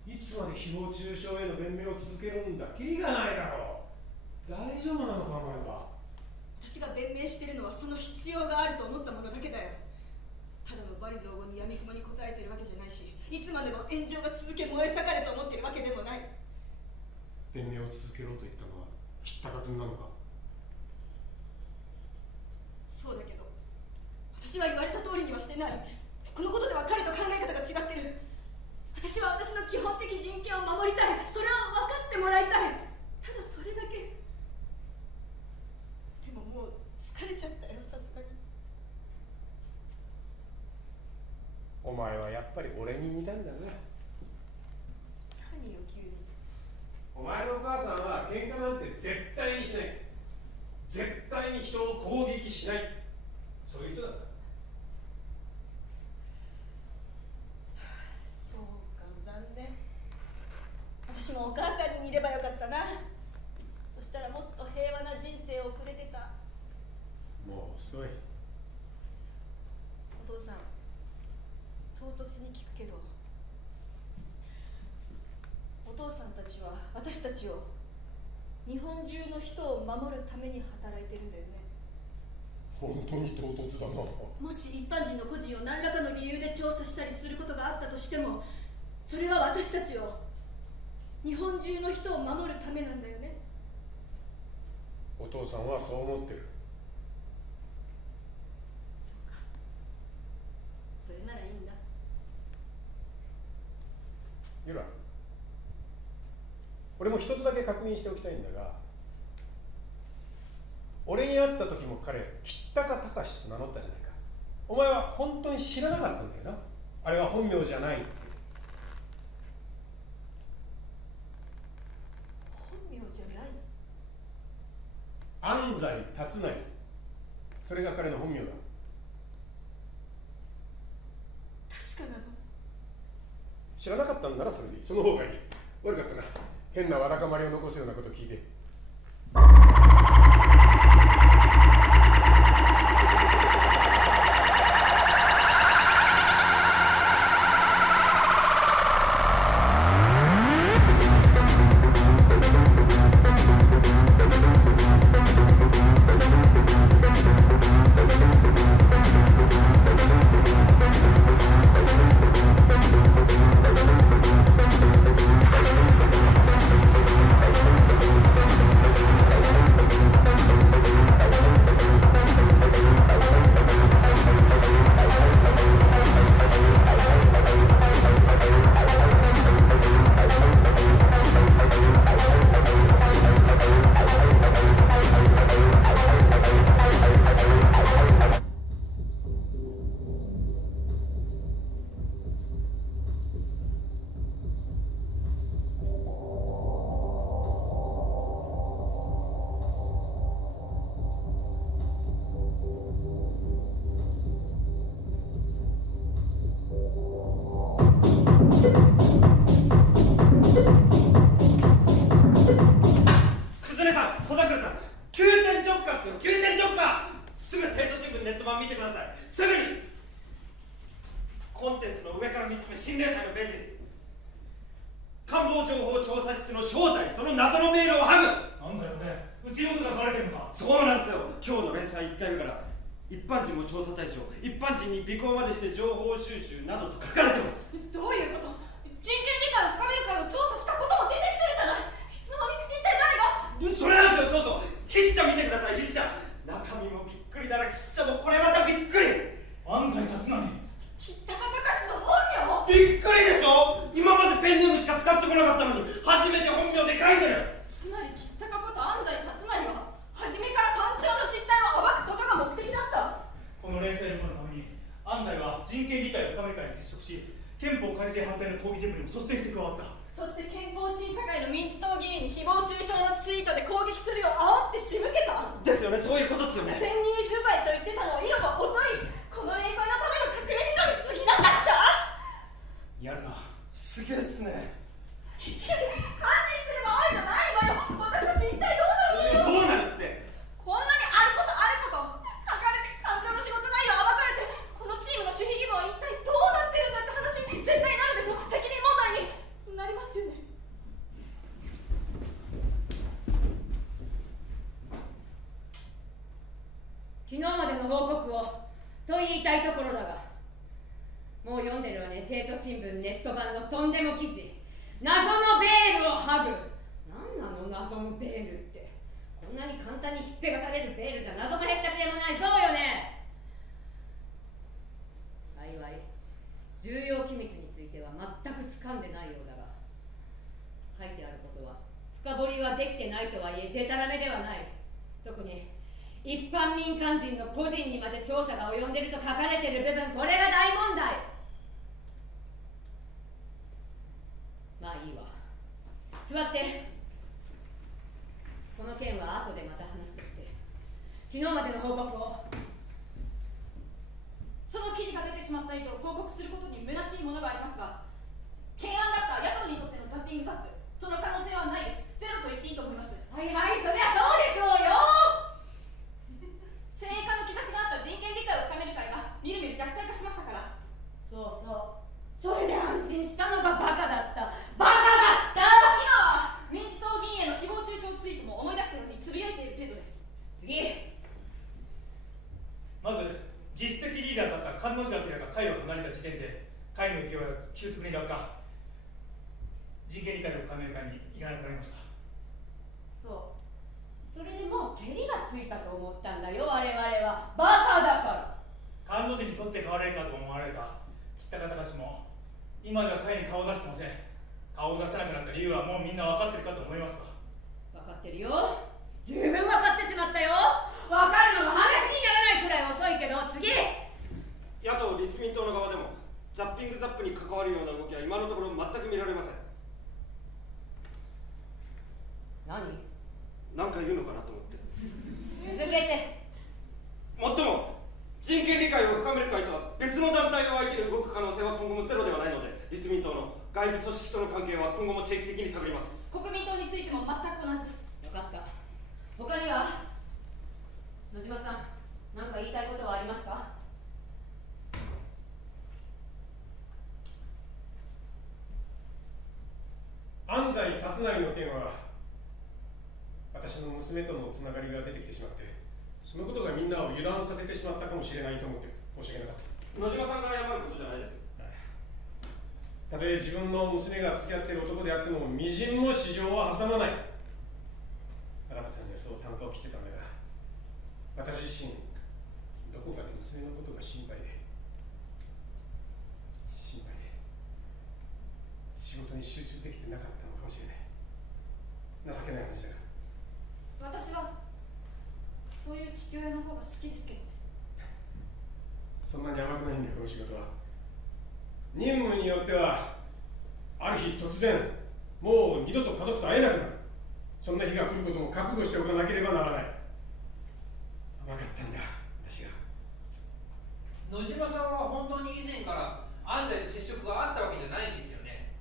いつまで誹謗中傷への弁明を続けるんだ。キリがないだろう。大丈夫なのかお前は。私が弁明してるのはその必要があると思ったものだけだよ。ただの罵詈雑言にやみくもに答えてるわけじゃないし、いつまでも炎上が続け燃え盛ると思ってるわけでもない。弁明を続けろと言ったのは知ったか君なのか。そうだけど私は言われた通りにはしてない。このことでは彼と考え方が違ってる。私は私の基本的人権を守りたい。それを分かってもらいたい。ただそれだけ。でももう疲れちゃったよ、さすがに。お前はやっぱり俺に似たんだな。何よ急に。お前のお母さんは喧嘩なんて絶対にしない。絶対に人を攻撃しない。そういう人だった。そうか、残念。私もお母さんに似ればよかったな。そしたらもっと平和な人生を送れてた。もう遅い。お父さん、唐突に聞くけど、お父さんたちは私たちを、日本中の人を守るために働いてるんだよね。本当に唐突だな。もし一般人の個人を何らかの理由で調査したりすることがあったとしても、それは私たちを、日本中の人を守るためなんだよね。お父さんはそう思ってる。そうか、それならいいんだ。ユラ、俺も一つだけ確認しておきたいんだが、俺に会った時も彼、吉高隆と名乗ったじゃないか。お前は本当に知らなかったんだよな。あれは本名じゃないって。本名じゃない？安西達成、それが彼の本名だ。確かなの？知らなかったんならそれでいい。その方がいい。悪かったな、変なわだかまりを残すようなこと聞いて。昨日までの報告をと言いたいところだが、もう読んでるわね。帝都新聞ネット版のとんでも記事、謎のベールを剥ぐ。何なの謎のベールって。こんなに簡単にひっぺがされるベールじゃ謎もへったくれもない。そうよね。幸い重要機密については全く掴んでないようだが、書いてあることは深掘りはできてないとはいえデタラメではない。特に一般民間人の個人にまで調査が及んでると書かれてる部分、これが大問題。まあいいわ、座って。この件は後でまた話すとして、昨日までの報告を。その記事が出てしまった以上、報告することに虚しいものがありますが、懸案だった野党にとってのザッピングザップ、その可能性はないです。ゼロと言っていいと思います。はいはい、そりゃそうでしょうよ。先鋭化の兆しがあった人権理解を深める会がみるみる弱体化しましたから。そうそう、それで安心したのがバカだった。バカだった。今は民主党議員への誹謗中傷ツイートも思い出したようにつぶやいている程度です。次、実質的リーダーだった菅野寺明が会を離れた時点で会の勢いは急速に落下、人権理解を深める会にいらなくなりました。そう、それでもう蹴りがついたと思ったんだよ我々は。バカだから。菅野寺に取って代われるかと思われた吉高隆も今では会に顔を出してません。顔を出せなくなった理由はもうみんな分かってるかと思いますが。分かってるよ、十分分かってしまったよ。分かるのも話にならないくらい遅いけど、次。野党立民党の側でもザッピングザップに関わるような動きは今のところ全く見られません。何？なんかいるのかなと思って。続けて。もっとも人権理解を深める会とは別の団体を相手に動く可能性は今後もゼロではないので、立民党の外部組織との関係は今後も定期的に探ります。国民党についても全く同じです。分かった。他には野島さん、何か言いたいことはありますか？安西達成の件は私の娘とのつながりが出てきてしまって、そのことがみんなを油断させてしまったかもしれないと思って申し訳なかった。野島さんが謝ることじゃないですよ。たとえ自分の娘が付き合っている男であってもみじんも私情は挟まない。永田さんにはそう啖呵を切ってたんだが、私自身どこかで娘のことが心配で仕事に集中できてなかったのかもしれない。情けない話だが。私はそういう父親の方が好きですけど。そんなに甘くないんだよこの仕事は。任務によってはある日突然もう二度と家族と会えなくなる。そんな日が来ることも覚悟しておかなければならない。甘かったんだ私が。野島さんは本当に以前から安西と接触があったわけじゃないんですよね。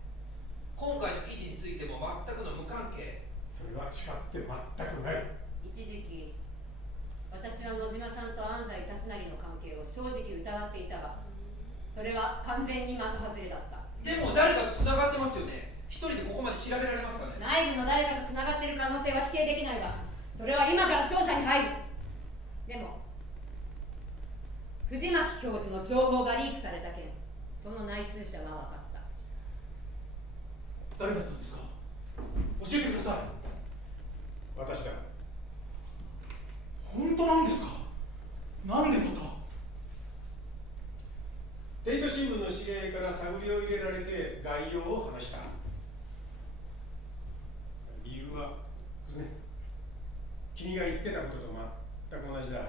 今回の記事についても全くの無関係。それは誓って全くない。一時期私は野島さんと安西達成の関係を正直疑っていたが、それは完全に的外れだった。でも誰かと繋がってますよね。一人でここまで調べられますかね。内部の誰かと繋がっている可能性は否定できないが、それは今から調査に入る。でも藤巻教授の情報がリークされた件、その内通者は分かった。誰だったんですか？教えてください。私だ。本当なんですか？なんでまた？帝都新聞の知り合いから探りを入れられて概要を話した。理由は君が言ってたことと全く同じだ。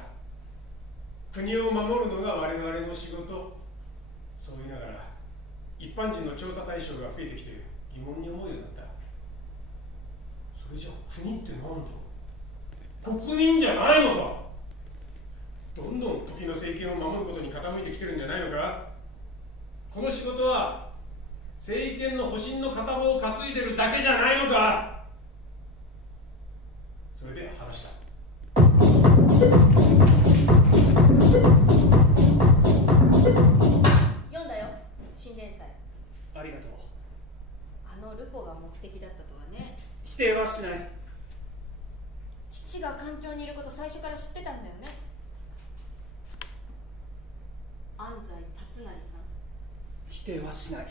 国を守るのが我々の仕事。そう言いながら一般人の調査対象が増えてきて疑問に思うようになった。それじゃあ国って何だ？国民じゃないのか？どんどん時の政権を守ることに傾いてきてるんじゃないのか？この仕事は政権の保身の片棒を担いでるだけじゃないのか？それで話した。読んだよ、新連載。ありがとう。あのルポが目的だったとはね。否定はしない。父が官庁にいること最初から知ってたんだよね。安西達成さん。否定はしない。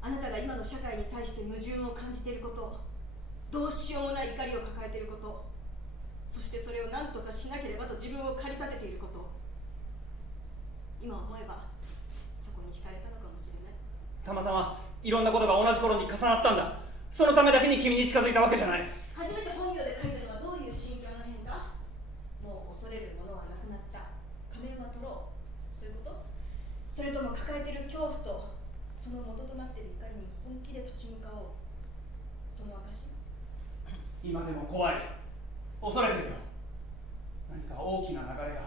あなたが今の社会に対して矛盾を感じていること、どうしようもない怒りを抱えていること、そしてそれを何とかしなければと自分を駆り立てていること、今思えばそこに惹かれたのかもしれない。たまたまいろんなことが同じ頃に重なったんだ。そのためだけに君に近づいたわけじゃない。初めて本名で書いたのはどういう心境の変化？もう恐れるものはなくなった。仮面は取ろう。そういうこと？それとも抱えている恐怖とその元となっている怒りに本気で立ち向かおう。その証？今でも怖い。恐れてるよ。何か大きな流れが、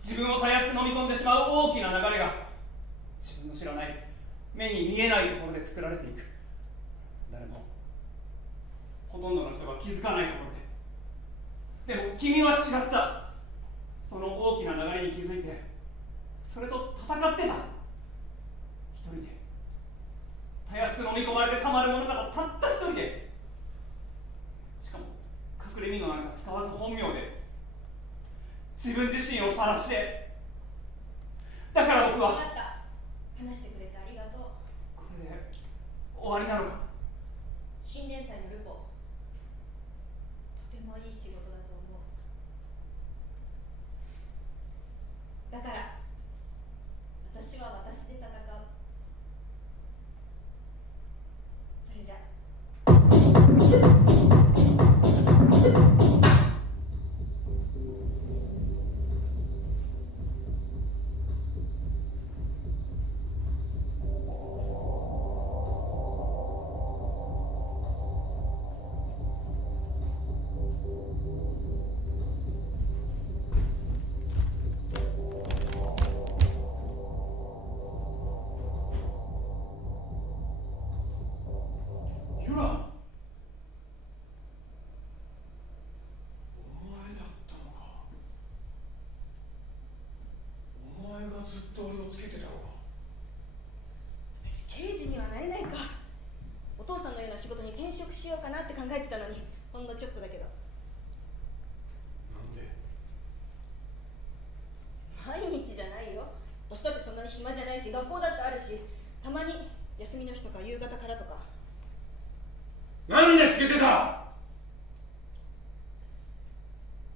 自分をたやすく飲み込んでしまう大きな流れが、自分の知らない目に見えないところで作られていく。誰もほとんどの人が気づかないところで。でも君は違った。その大きな流れに気づいて、それと戦ってた。一人でたやすく飲み込まれてたまるものなどたった一人で、しかも隠れ身のなんか使わず本名で自分自自身を晒して。だから僕は。分かった。話してくれてありがとう。これで終わりなのか。新連載のルポ、とてもいい仕事だと思う。だから私は私で戦う。それじゃずっと俺をつけてたのか。私刑事にはなれないか。お父さんのような仕事に転職しようかなって考えてたのに、ほんのちょっとだけど。なんで？毎日じゃないよ。私だってそんなに暇じゃないし、学校だってあるし、たまに休みの日とか夕方からとか。なんでつけてた？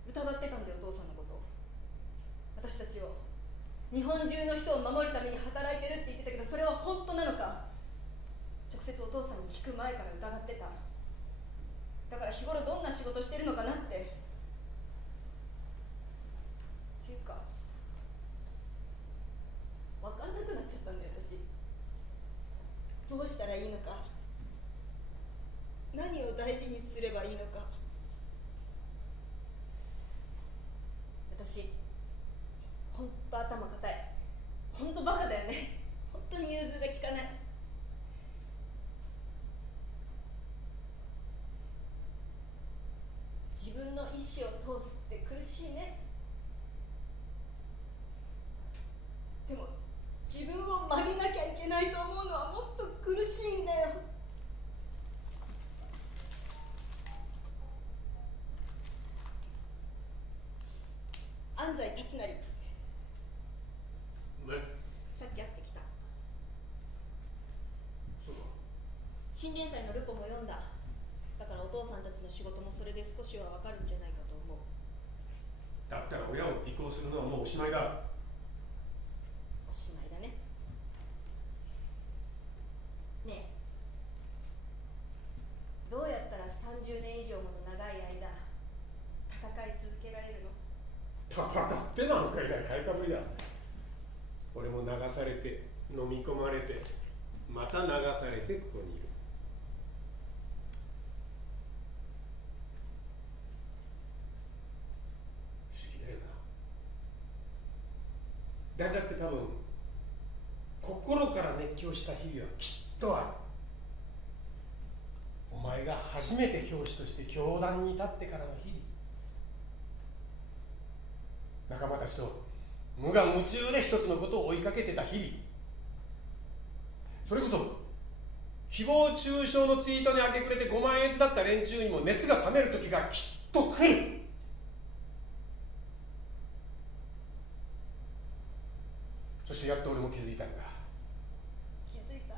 疑ってたんだよ、お父さんのこと。私たちを、日本中の人を守るために働いてるって言ってたけど、それは本当なのか。直接お父さんに聞く前から疑ってた。だから日頃どんな仕事してるのかなって。っていうか、分かんなくなっちゃったんだよ、私。どうしたらいいのか、何を大事にすればいいのか。私ほんと頭固い。ほんとバカだよね。本当に融通が利かない。自分の意志を通すって苦しいね。でも自分を曲げなきゃいけないと思うのはもっと苦しいんだよ。安西達成、さっき会ってきた。そうだ。新連載のルポも読んだ。だからお父さんたちの仕事もそれで少しはわかるんじゃないかと思う。だったら親を尾行するのはもうおしまいだ。おしまいだね。ねえ、どうやったら30年以上もの長い間戦い続けられるの？戦ってなんかいない買いかぶりだ。俺も流されて飲み込まれてまた流されてここにいる。不思議だよな。だって多分心から熱狂した日々はきっとある。お前が初めて教師として教壇に立ってからの日々、仲間たちと無我夢中で一つのことを追いかけてた日々、それこそ誹謗中傷のツイートに明け暮れて5万円だった連中にも熱が冷める時がきっと来る。そしてやっと俺も気づいたんだ。気づいた？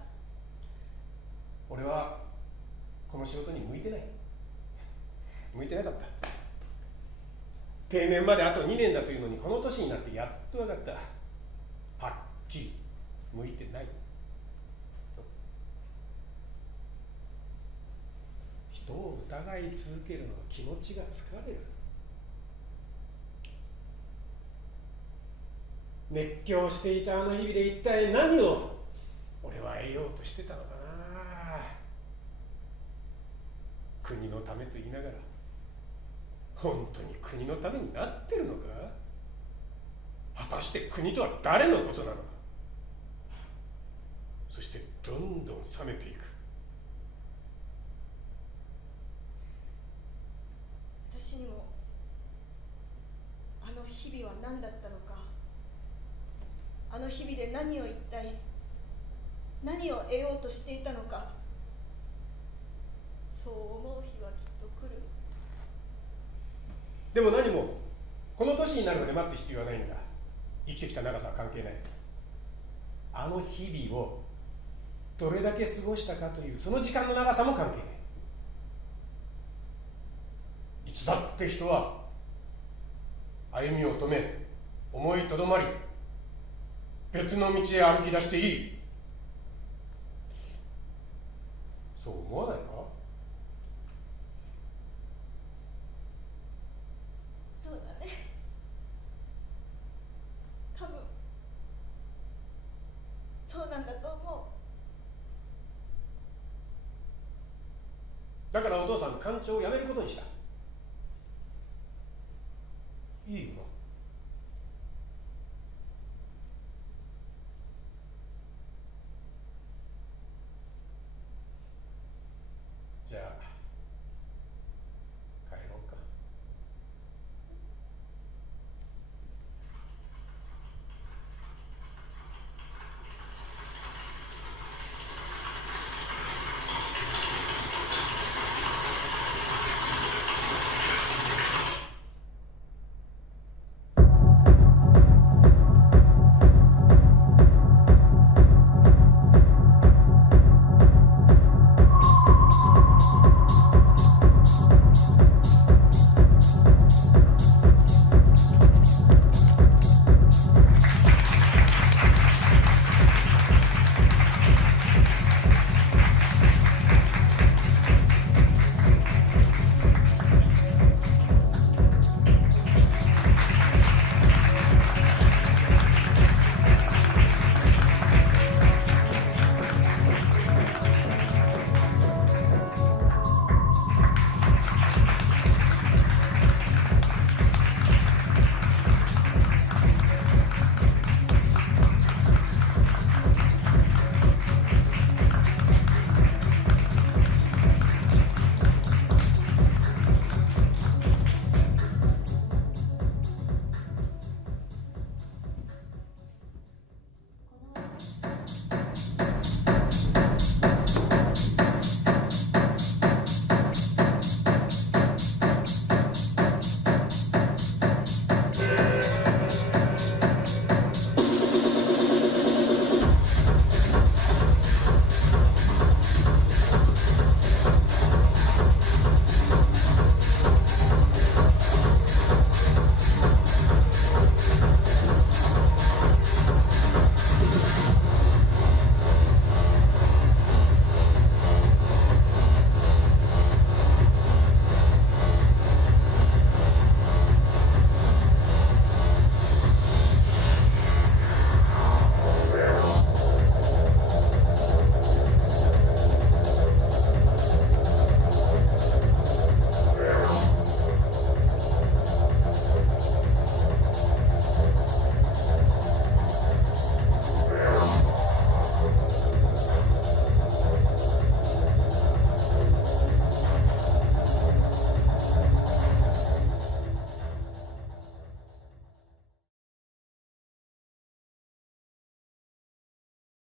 俺はこの仕事に向いてない。向いてなかった。定年まであと2年だというのに、この年になってやっと分かった。はっきり向いてない。人を疑い続けるのは気持ちが疲れる。熱狂していたあの日々で一体何を俺は得ようとしてたのかな。国のためと言いながら本当に国のためになってるのか。果たして国とは誰のことなのか。そしてどんどん冷めていく。私にもあの日々は何だったのか、あの日々で何を一体何を得ようとしていたのか、そう思う日はきっと来る。でも何もこの年になるまで待つ必要はないんだ。生きてきた長さは関係ない。あの日々をどれだけ過ごしたかというその時間の長さも関係ない。いつだって人は歩みを止め、思いとどまり、別の道へ歩き出していい。そう思わないか？そうだね。多分そうなんだと思う。だからお父さん、館長を辞めることにした。